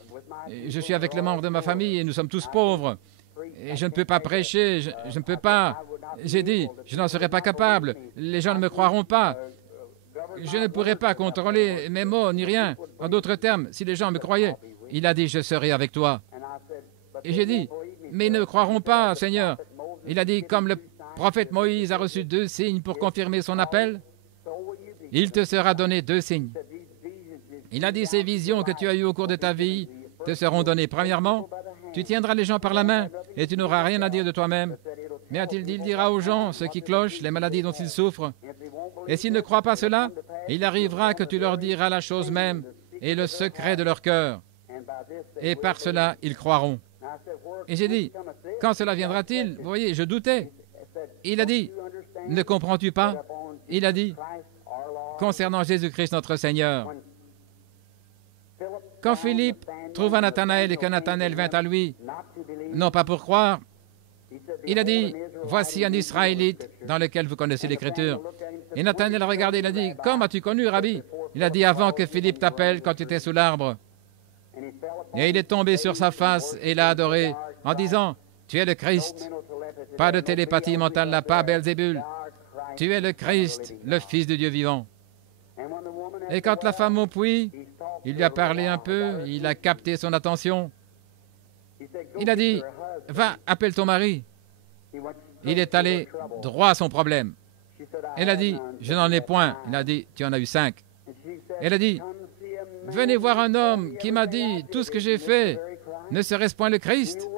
Je suis avec les membres de ma famille et nous sommes tous pauvres. Et je ne peux pas prêcher, je ne peux pas. » J'ai dit, « Je n'en serai pas capable. Les gens ne me croiront pas. Je ne pourrai pas contrôler mes mots ni rien. En d'autres termes, si les gens me croyaient. » Il a dit, « Je serai avec toi. » Et j'ai dit, « Mais ils ne croiront pas, Seigneur. » Il a dit, « Comme le prophète Moïse a reçu 2 signes pour confirmer son appel, il te sera donné 2 signes. » Il a dit, « Ces visions que tu as eues au cours de ta vie te seront données. Premièrement, tu tiendras les gens par la main et tu n'auras rien à dire de toi-même. Mais a-t-il dit, il dira aux gens ce qui cloche, les maladies dont ils souffrent. Et s'ils ne croient pas cela, il arrivera que tu leur diras la chose même et le secret de leur cœur. Et par cela, ils croiront. » Et j'ai dit, « Quand cela viendra-t-il? » Vous voyez, je doutais. Il a dit, « Ne comprends-tu pas? » Il a dit, « Concernant Jésus-Christ notre Seigneur. » Quand Philippe trouva Nathanaël et que Nathanaël vint à lui, non pas pour croire, il a dit, « Voici un Israélite dans lequel vous connaissez l'Écriture. » Et Nathanaël a regardé, il a dit, « Comment as-tu connu, Rabbi? » Il a dit, « Avant que Philippe t'appelle, quand tu étais sous l'arbre. » Et il est tombé sur sa face et l'a adoré en disant, « Tu es le Christ. » Pas de télépathie mentale là, pas Belzébul. Tu es le Christ, le Fils de Dieu vivant. Et quand la femme au puits, il lui a parlé un peu, il a capté son attention. Il a dit, « Va, appelle ton mari. » Il est allé droit à son problème. Elle a dit, « Je n'en ai point. » Il a dit, « Tu en as eu 5. » Elle a dit, venez voir un homme qui m'a dit, tout ce que j'ai fait, ne serait-ce point le Christ?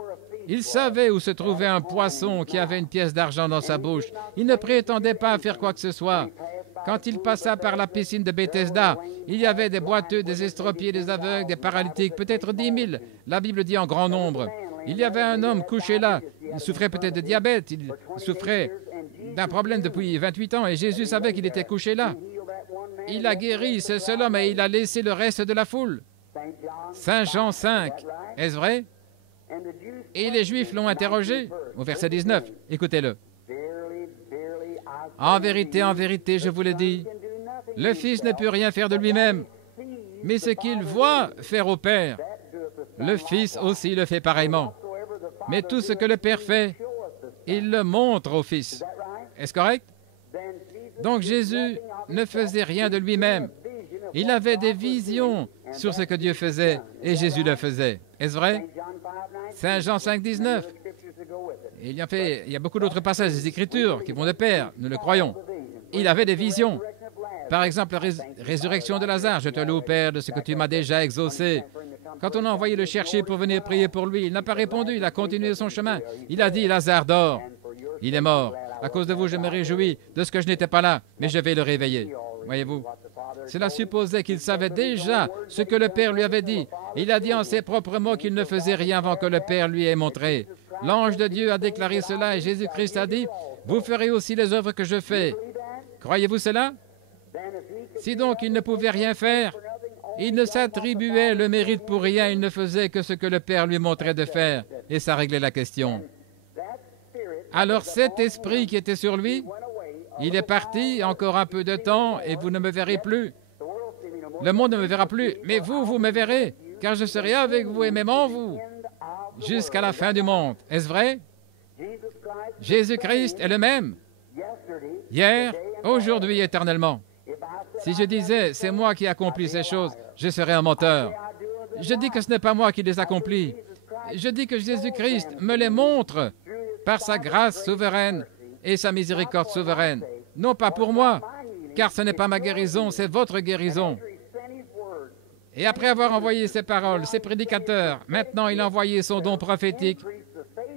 Il savait où se trouvait un poisson qui avait une pièce d'argent dans sa bouche. Il ne prétendait pas à faire quoi que ce soit. Quand il passa par la piscine de Bethesda, il y avait des boiteux, des estropiés, des aveugles, des paralytiques, peut-être 10 000. La Bible dit en grand nombre. Il y avait un homme couché là. Il souffrait peut-être de diabète. Il souffrait d'un problème depuis 28 ans et Jésus savait qu'il était couché là. Il a guéri ce seul homme et il a laissé le reste de la foule. Saint Jean 5, est-ce vrai? Et les Juifs l'ont interrogé au verset 19. Écoutez-le. En vérité, je vous le dis, le Fils ne peut rien faire de lui-même, mais ce qu'il voit faire au Père, le Fils aussi le fait pareillement. Mais tout ce que le Père fait, il le montre au Fils. Est-ce correct? Donc Jésus ne faisait rien de lui-même. Il avait des visions sur ce que Dieu faisait et Jésus le faisait. Est-ce vrai? Saint Jean 5, 19. Il y a beaucoup d'autres passages des Écritures qui vont de pair, nous le croyons. Il avait des visions. Par exemple, la résurrection de Lazare. Je te loue, Père, de ce que tu m'as déjà exaucé. Quand on a envoyé le chercher pour venir prier pour lui, il n'a pas répondu, il a continué son chemin. Il a dit, Lazare dort. Il est mort. À cause de vous, je me réjouis de ce que je n'étais pas là, mais je vais le réveiller. Voyez-vous? Cela supposait qu'il savait déjà ce que le Père lui avait dit. Il a dit en ses propres mots qu'il ne faisait rien avant que le Père lui ait montré. L'ange de Dieu a déclaré cela et Jésus-Christ a dit, « Vous ferez aussi les œuvres que je fais. » Croyez-vous cela? Si donc il ne pouvait rien faire, il ne s'attribuait le mérite pour rien, il ne faisait que ce que le Père lui montrait de faire, et ça réglait la question. Alors cet esprit qui était sur lui, il est parti encore un peu de temps et vous ne me verrez plus. Le monde ne me verra plus, mais vous me verrez, car je serai avec vous et même en vous, jusqu'à la fin du monde. Est-ce vrai? Jésus-Christ est le même, hier, aujourd'hui, éternellement. Si je disais, c'est moi qui accomplis ces choses, je serais un menteur. Je dis que ce n'est pas moi qui les accomplis. Je dis que Jésus-Christ me les montre par sa grâce souveraine et sa miséricorde souveraine. Non pas pour moi, car ce n'est pas ma guérison, c'est votre guérison. Et après avoir envoyé ses paroles, ses prédicateurs, maintenant il a envoyé son don prophétique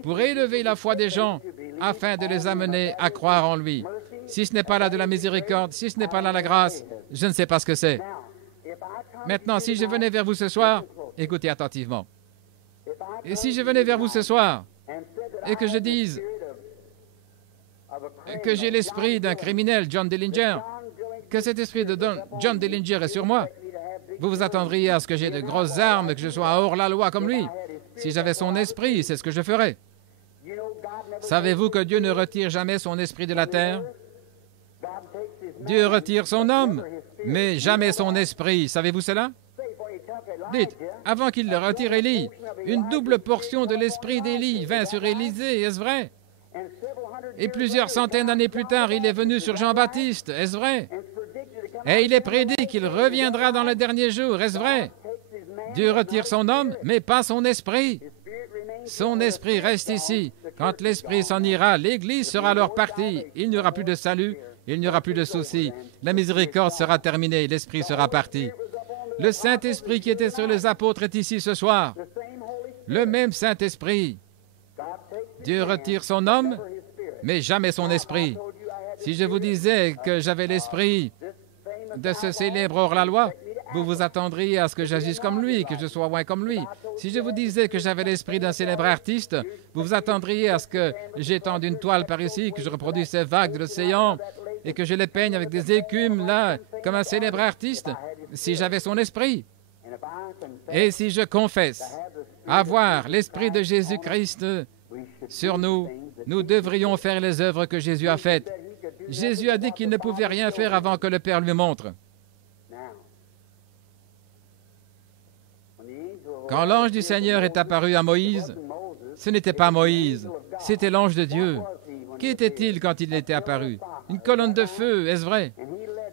pour élever la foi des gens afin de les amener à croire en lui. Si ce n'est pas là de la miséricorde, si ce n'est pas là la grâce, je ne sais pas ce que c'est. Maintenant, si je venais vers vous ce soir, écoutez attentivement. Et si je venais vers vous ce soir et que je dise que j'ai l'esprit d'un criminel, John Dillinger, que cet esprit de John Dillinger est sur moi, vous vous attendriez à ce que j'ai de grosses armes, que je sois hors la loi comme lui. Si j'avais son esprit, c'est ce que je ferais. Savez-vous que Dieu ne retire jamais son esprit de la terre? Dieu retire son homme, mais jamais son esprit. Savez-vous cela? Dites, avant qu'il le retire Élie, une double portion de l'esprit d'Élie vint sur Élisée, est-ce vrai? Et plusieurs centaines d'années plus tard, il est venu sur Jean-Baptiste, est-ce vrai? Et il est prédit qu'il reviendra dans le dernier jour, est-ce vrai? Dieu retire son homme, mais pas son esprit. Son esprit reste ici. Quand l'esprit s'en ira, l'Église sera alors partie. Il n'y aura plus de salut, il n'y aura plus de soucis. La miséricorde sera terminée, l'esprit sera parti. Le Saint-Esprit qui était sur les apôtres est ici ce soir. Le même Saint-Esprit. Dieu retire son homme, mais jamais son esprit. Si je vous disais que j'avais l'esprit de ce célèbre hors-la-loi, vous vous attendriez à ce que j'agisse comme lui, que je sois loin comme lui. Si je vous disais que j'avais l'esprit d'un célèbre artiste, vous vous attendriez à ce que j'étende une toile par ici, que je reproduise ces vagues de l'océan et que je les peigne avec des écumes, là, comme un célèbre artiste, si j'avais son esprit. Et si je confesse avoir l'esprit de Jésus-Christ sur nous, nous devrions faire les œuvres que Jésus a faites. Jésus a dit qu'il ne pouvait rien faire avant que le Père lui montre. Quand l'ange du Seigneur est apparu à Moïse, ce n'était pas Moïse, c'était l'ange de Dieu. Qu'était-il quand il était apparu? Une colonne de feu, est-ce vrai?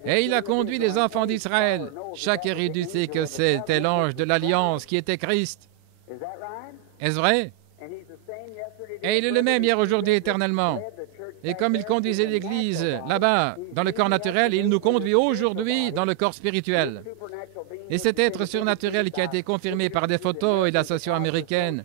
Et il a conduit les enfants d'Israël. Chaque érudit sait que c'était l'ange de l'Alliance qui était Christ. Est-ce vrai? Et il est le même hier, aujourd'hui, éternellement. Et comme il conduisait l'Église là-bas, dans le corps naturel, il nous conduit aujourd'hui dans le corps spirituel. Et cet être surnaturel qui a été confirmé par des photos et l'association américaine,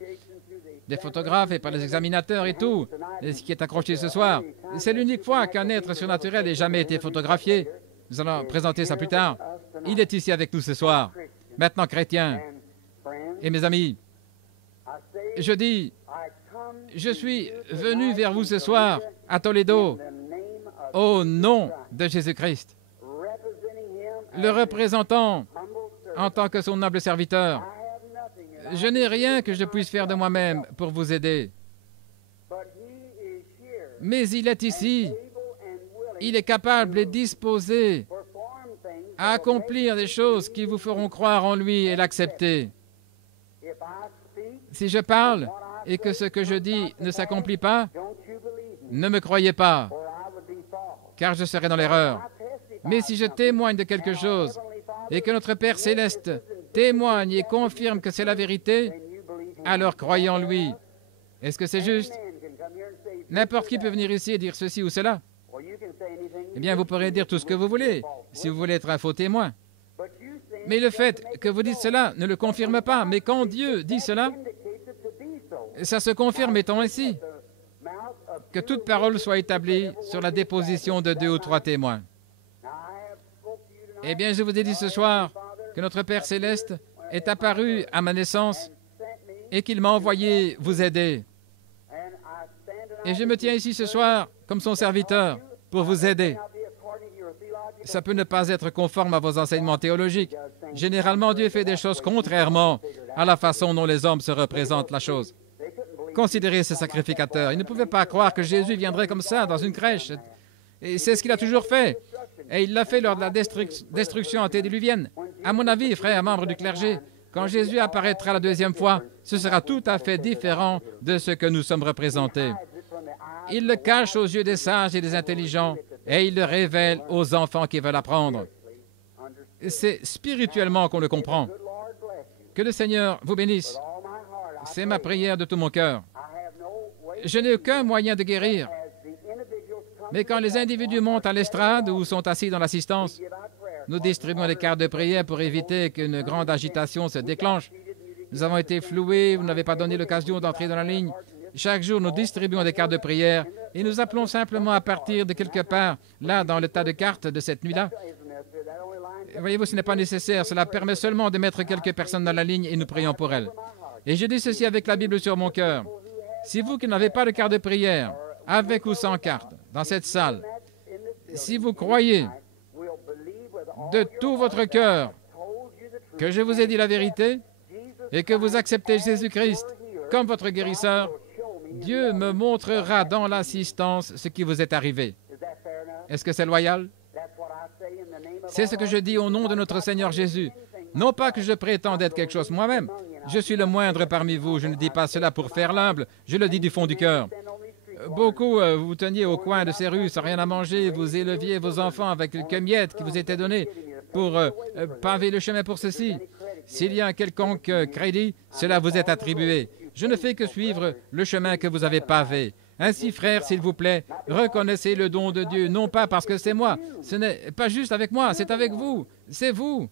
des photographes et par les examinateurs et tout, et ce qui est accroché ce soir, c'est l'unique fois qu'un être surnaturel ait jamais été photographié. Nous allons présenter ça plus tard. Il est ici avec nous ce soir. Maintenant, chrétiens et mes amis, je dis, je suis venu vers vous ce soir à Toledo au nom de Jésus-Christ, le représentant en tant que son humble serviteur. Je n'ai rien que je puisse faire de moi-même pour vous aider. Mais il est ici. Il est capable et disposé à accomplir des choses qui vous feront croire en lui et l'accepter. Si je parle et que ce que je dis ne s'accomplit pas, ne me croyez pas, car je serai dans l'erreur. Mais si je témoigne de quelque chose et que notre Père céleste témoigne et confirme que c'est la vérité, alors croyez en lui. Est-ce que c'est juste? N'importe qui peut venir ici et dire ceci ou cela. Eh bien, vous pourrez dire tout ce que vous voulez, si vous voulez être un faux témoin. Mais le fait que vous dites cela ne le confirme pas. Mais quand Dieu dit cela, ça se confirme étant ainsi. Que toute parole soit établie sur la déposition de 2 ou 3 témoins. Eh bien, je vous ai dit ce soir que notre Père céleste est apparu à ma naissance et qu'il m'a envoyé vous aider. Et je me tiens ici ce soir comme son serviteur pour vous aider. Ça peut ne pas être conforme à vos enseignements théologiques. Généralement, Dieu fait des choses contrairement à la façon dont les hommes se représentent la chose. Considérez ce sacrificateur. Ils ne pouvaient pas croire que Jésus viendrait comme ça, dans une crèche. Et c'est ce qu'il a toujours fait. Et il l'a fait lors de la destruction antédiluvienne. À mon avis, frères, membres du clergé, quand Jésus apparaîtra la 2e fois, ce sera tout à fait différent de ce que nous sommes représentés. Il le cache aux yeux des sages et des intelligents, et il le révèle aux enfants qui veulent apprendre. C'est spirituellement qu'on le comprend. Que le Seigneur vous bénisse. C'est ma prière de tout mon cœur. Je n'ai aucun moyen de guérir. Mais quand les individus montent à l'estrade ou sont assis dans l'assistance, nous distribuons des cartes de prière pour éviter qu'une grande agitation se déclenche. Nous avons été floués, vous n'avez pas donné l'occasion d'entrer dans la ligne. Chaque jour, nous distribuons des cartes de prière et nous appelons simplement à partir de quelque part, là, dans le tas de cartes de cette nuit-là. Voyez-vous, ce n'est pas nécessaire. Cela permet seulement de mettre quelques personnes dans la ligne et nous prions pour elles. Et je dis ceci avec la Bible sur mon cœur. Si vous qui n'avez pas de carte de prière, avec ou sans carte, dans cette salle, si vous croyez de tout votre cœur que je vous ai dit la vérité et que vous acceptez Jésus-Christ comme votre guérisseur, Dieu me montrera dans l'assistance ce qui vous est arrivé. Est-ce que c'est loyal? C'est ce que je dis au nom de notre Seigneur Jésus. Non pas que je prétende être quelque chose moi-même. Je suis le moindre parmi vous. Je ne dis pas cela pour faire l'humble. Je le dis du fond du cœur. Beaucoup, vous teniez au coin de ces rues sans rien à manger. Vous éleviez vos enfants avec quelques miettes qui vous étaient données pour paver le chemin pour ceci. S'il y a un quelconque crédit, cela vous est attribué. Je ne fais que suivre le chemin que vous avez pavé. Ainsi, frères, s'il vous plaît, reconnaissez le don de Dieu, non pas parce que c'est moi. Ce n'est pas juste avec moi, c'est avec vous. C'est vous.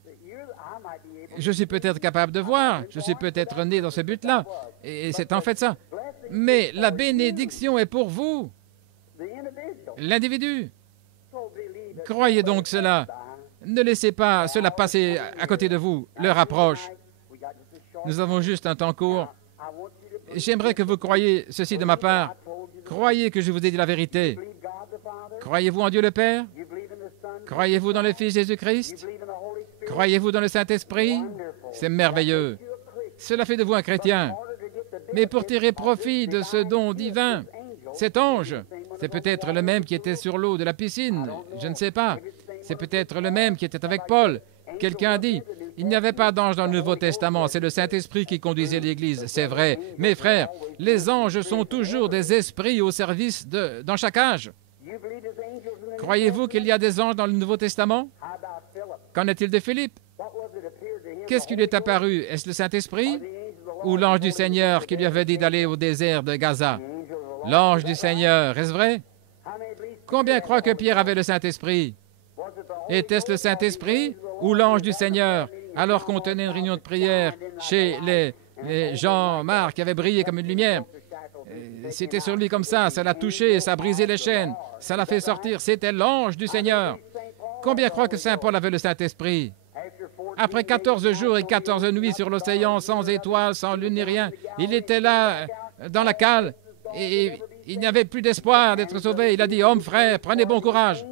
Je suis peut-être capable de voir, je suis peut-être né dans ce but-là, et c'est en fait ça. Mais la bénédiction est pour vous, l'individu. Croyez donc cela. Ne laissez pas cela passer à côté de vous, l'heure approche. Nous avons juste un temps court. J'aimerais que vous croyiez ceci de ma part. Croyez que je vous ai dit la vérité. Croyez-vous en Dieu le Père? Croyez-vous dans le Fils Jésus-Christ? Croyez-vous dans le Saint-Esprit? C'est merveilleux. Cela fait de vous un chrétien. Mais pour tirer profit de ce don divin, cet ange, c'est peut-être le même qui était sur l'eau de la piscine, je ne sais pas. C'est peut-être le même qui était avec Paul. Quelqu'un a dit, il n'y avait pas d'ange dans le Nouveau Testament, c'est le Saint-Esprit qui conduisait l'Église. C'est vrai. Mes frères, les anges sont toujours des esprits au service dans chaque âge. Croyez-vous qu'il y a des anges dans le Nouveau Testament? Qu'en est-il de Philippe? Qu'est-ce qui lui est apparu? Est-ce le Saint-Esprit ou l'ange du Seigneur qui lui avait dit d'aller au désert de Gaza? L'ange du Seigneur, est-ce vrai? Combien croient que Pierre avait le Saint-Esprit? Était-ce le Saint-Esprit ou l'ange du Seigneur alors qu'on tenait une réunion de prière chez les Jean-Marc qui avait brillé comme une lumière. C'était sur lui comme ça l'a touché, ça a brisé les chaînes, ça l'a fait sortir. C'était l'ange du Seigneur. Combien croient que Saint Paul avait le Saint-Esprit? Après 14 jours et 14 nuits sur l'océan, sans étoiles, sans lune ni rien, il était là, dans la cale, et il n'y avait plus d'espoir d'être sauvé. Il a dit, « Homme, frère, prenez bon courage,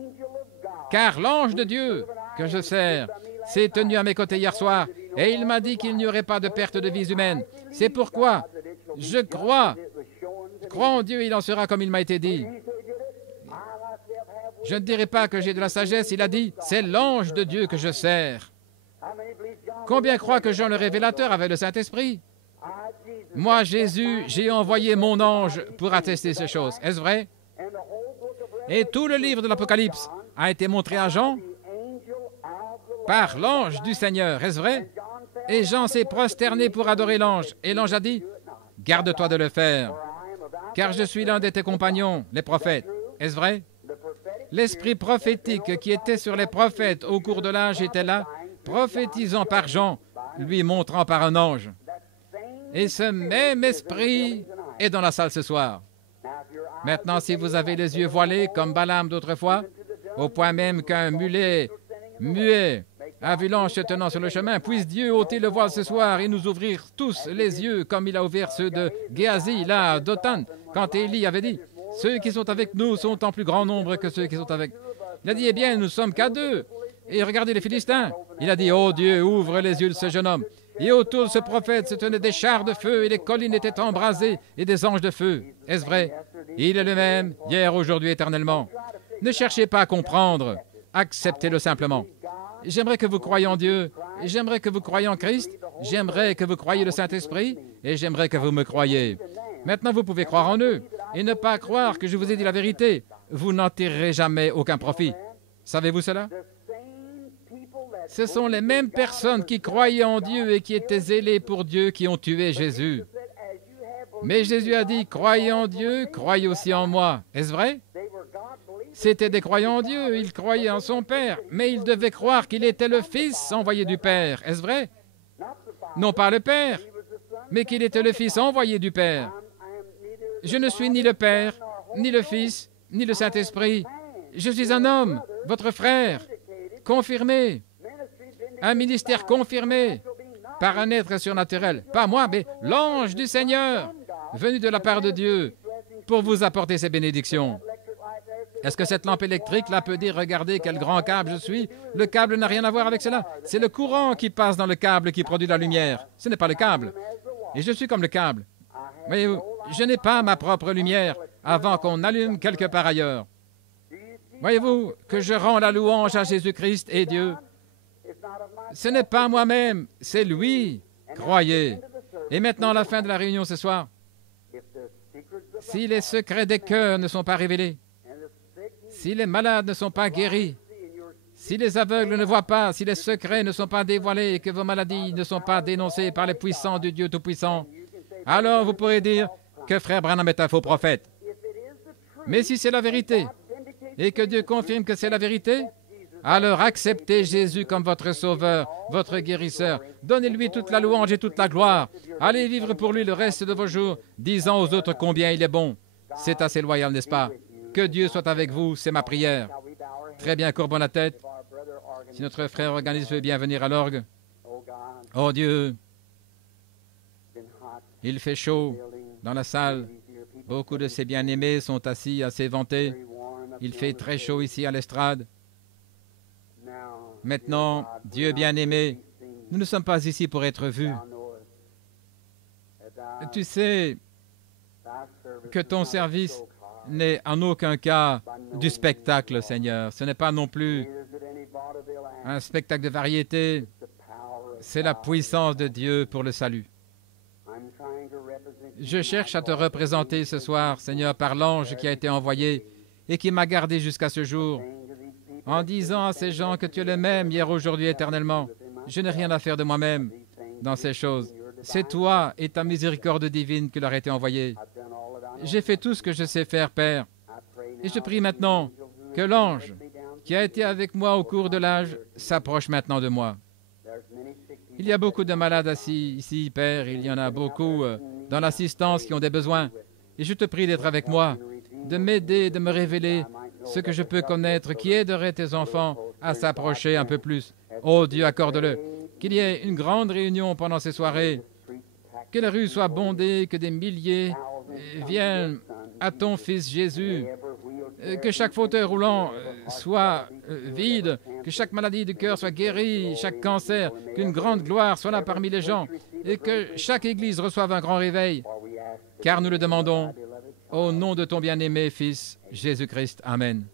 car l'ange de Dieu que je sers s'est tenu à mes côtés hier soir, et il m'a dit qu'il n'y aurait pas de perte de vies humaines. C'est pourquoi je crois en Dieu, il en sera comme il m'a été dit. » Je ne dirai pas que j'ai de la sagesse, il a dit, « C'est l'ange de Dieu que je sers. » Combien croient que Jean le Révélateur avait le Saint-Esprit? Moi, Jésus, j'ai envoyé mon ange pour attester ces choses. Est-ce vrai? Et tout le livre de l'Apocalypse a été montré à Jean par l'ange du Seigneur. Est-ce vrai? Et Jean s'est prosterné pour adorer l'ange. Et l'ange a dit, « Garde-toi de le faire, car je suis l'un de tes compagnons, les prophètes. » Est-ce vrai? L'esprit prophétique qui était sur les prophètes au cours de l'âge était là, prophétisant par Jean, lui montrant par un ange. Et ce même esprit est dans la salle ce soir. Maintenant, si vous avez les yeux voilés, comme Balaam d'autrefois, au point même qu'un mulet muet a vu l'ange se tenant sur le chemin, puisse Dieu ôter le voile ce soir et nous ouvrir tous les yeux, comme il a ouvert ceux de Géasi, là, à Dothan, quand Élie avait dit, « Ceux qui sont avec nous sont en plus grand nombre que ceux qui sont avec... » Il a dit, « Eh bien, nous sommes qu'à 2. » Et regardez les Philistins. Il a dit, « Oh Dieu, ouvre les yeux de ce jeune homme. » Et autour de ce prophète se tenaient des chars de feu et les collines étaient embrasées et des anges de feu. Est-ce vrai? Il est le même, hier, aujourd'hui, éternellement. Ne cherchez pas à comprendre, acceptez-le simplement. J'aimerais que vous croyiez en Dieu, j'aimerais que vous croyiez en Christ, j'aimerais que vous croyiez le Saint-Esprit, et j'aimerais que vous me croyiez. Maintenant, vous pouvez croire en eux et ne pas croire que je vous ai dit la vérité. Vous n'en tirerez jamais aucun profit. Savez-vous cela? Ce sont les mêmes personnes qui croyaient en Dieu et qui étaient zélées pour Dieu qui ont tué Jésus. Mais Jésus a dit, « Croyez en Dieu, croyez aussi en moi. » Est-ce vrai? C'étaient des croyants en Dieu, ils croyaient en son Père, mais ils devaient croire qu'il était le Fils envoyé du Père. Est-ce vrai? Non pas le Père, mais qu'il était le Fils envoyé du Père. Je ne suis ni le Père, ni le Fils, ni le Saint-Esprit. Je suis un homme, votre frère, confirmé, un ministère confirmé par un être surnaturel. Pas moi, mais l'ange du Seigneur, venu de la part de Dieu, pour vous apporter ses bénédictions. Est-ce que cette lampe électrique-là peut dire, regardez quel grand câble je suis? Le câble n'a rien à voir avec cela. C'est le courant qui passe dans le câble qui produit la lumière. Ce n'est pas le câble. Et je suis comme le câble. Voyez-vous, je n'ai pas ma propre lumière avant qu'on allume quelque part ailleurs. Voyez-vous que je rends la louange à Jésus-Christ et Dieu. Ce n'est pas moi-même, c'est lui. Croyez. Et maintenant, à la fin de la réunion ce soir, si les secrets des cœurs ne sont pas révélés, si les malades ne sont pas guéris, si les aveugles ne voient pas, si les secrets ne sont pas dévoilés et que vos maladies ne sont pas dénoncées par les puissants du Dieu Tout-Puissant, alors vous pourrez dire que Frère Branham est un faux prophète. Mais si c'est la vérité et que Dieu confirme que c'est la vérité, alors acceptez Jésus comme votre sauveur, votre guérisseur. Donnez-lui toute la louange et toute la gloire. Allez vivre pour lui le reste de vos jours, disant aux autres combien il est bon. C'est assez loyal, n'est-ce pas? Que Dieu soit avec vous, c'est ma prière. Très bien, courbons la tête. Si notre frère organiste veut bien venir à l'orgue. Oh Dieu, il fait chaud dans la salle. Beaucoup de ses bien-aimés sont assis à s'éventer. Il fait très chaud ici à l'estrade. Maintenant, Dieu bien-aimé, nous ne sommes pas ici pour être vus. Tu sais que ton service n'est en aucun cas du spectacle, Seigneur. Ce n'est pas non plus un spectacle de variété. C'est la puissance de Dieu pour le salut. Je cherche à te représenter ce soir, Seigneur, par l'ange qui a été envoyé et qui m'a gardé jusqu'à ce jour, en disant à ces gens que tu es le même hier, aujourd'hui, éternellement. Je n'ai rien à faire de moi-même dans ces choses. C'est toi et ta miséricorde divine qui leur a été envoyée. J'ai fait tout ce que je sais faire, Père. Et je prie maintenant que l'ange qui a été avec moi au cours de l'âge s'approche maintenant de moi. Il y a beaucoup de malades assis ici, Père. Il y en a beaucoup dans l'assistance qui ont des besoins. Et je te prie d'être avec moi, de m'aider, de me révéler ce que je peux connaître, qui aiderait tes enfants à s'approcher un peu plus. Oh Dieu, accorde-le. Qu'il y ait une grande réunion pendant ces soirées, que les rues soient bondées, que des milliers viennent à ton Fils Jésus, que chaque fauteuil roulant soit vide, que chaque maladie du cœur soit guérie, chaque cancer, qu'une grande gloire soit là parmi les gens, et que chaque Église reçoive un grand réveil, car nous le demandons au nom de ton bien-aimé Fils Jésus-Christ. Amen.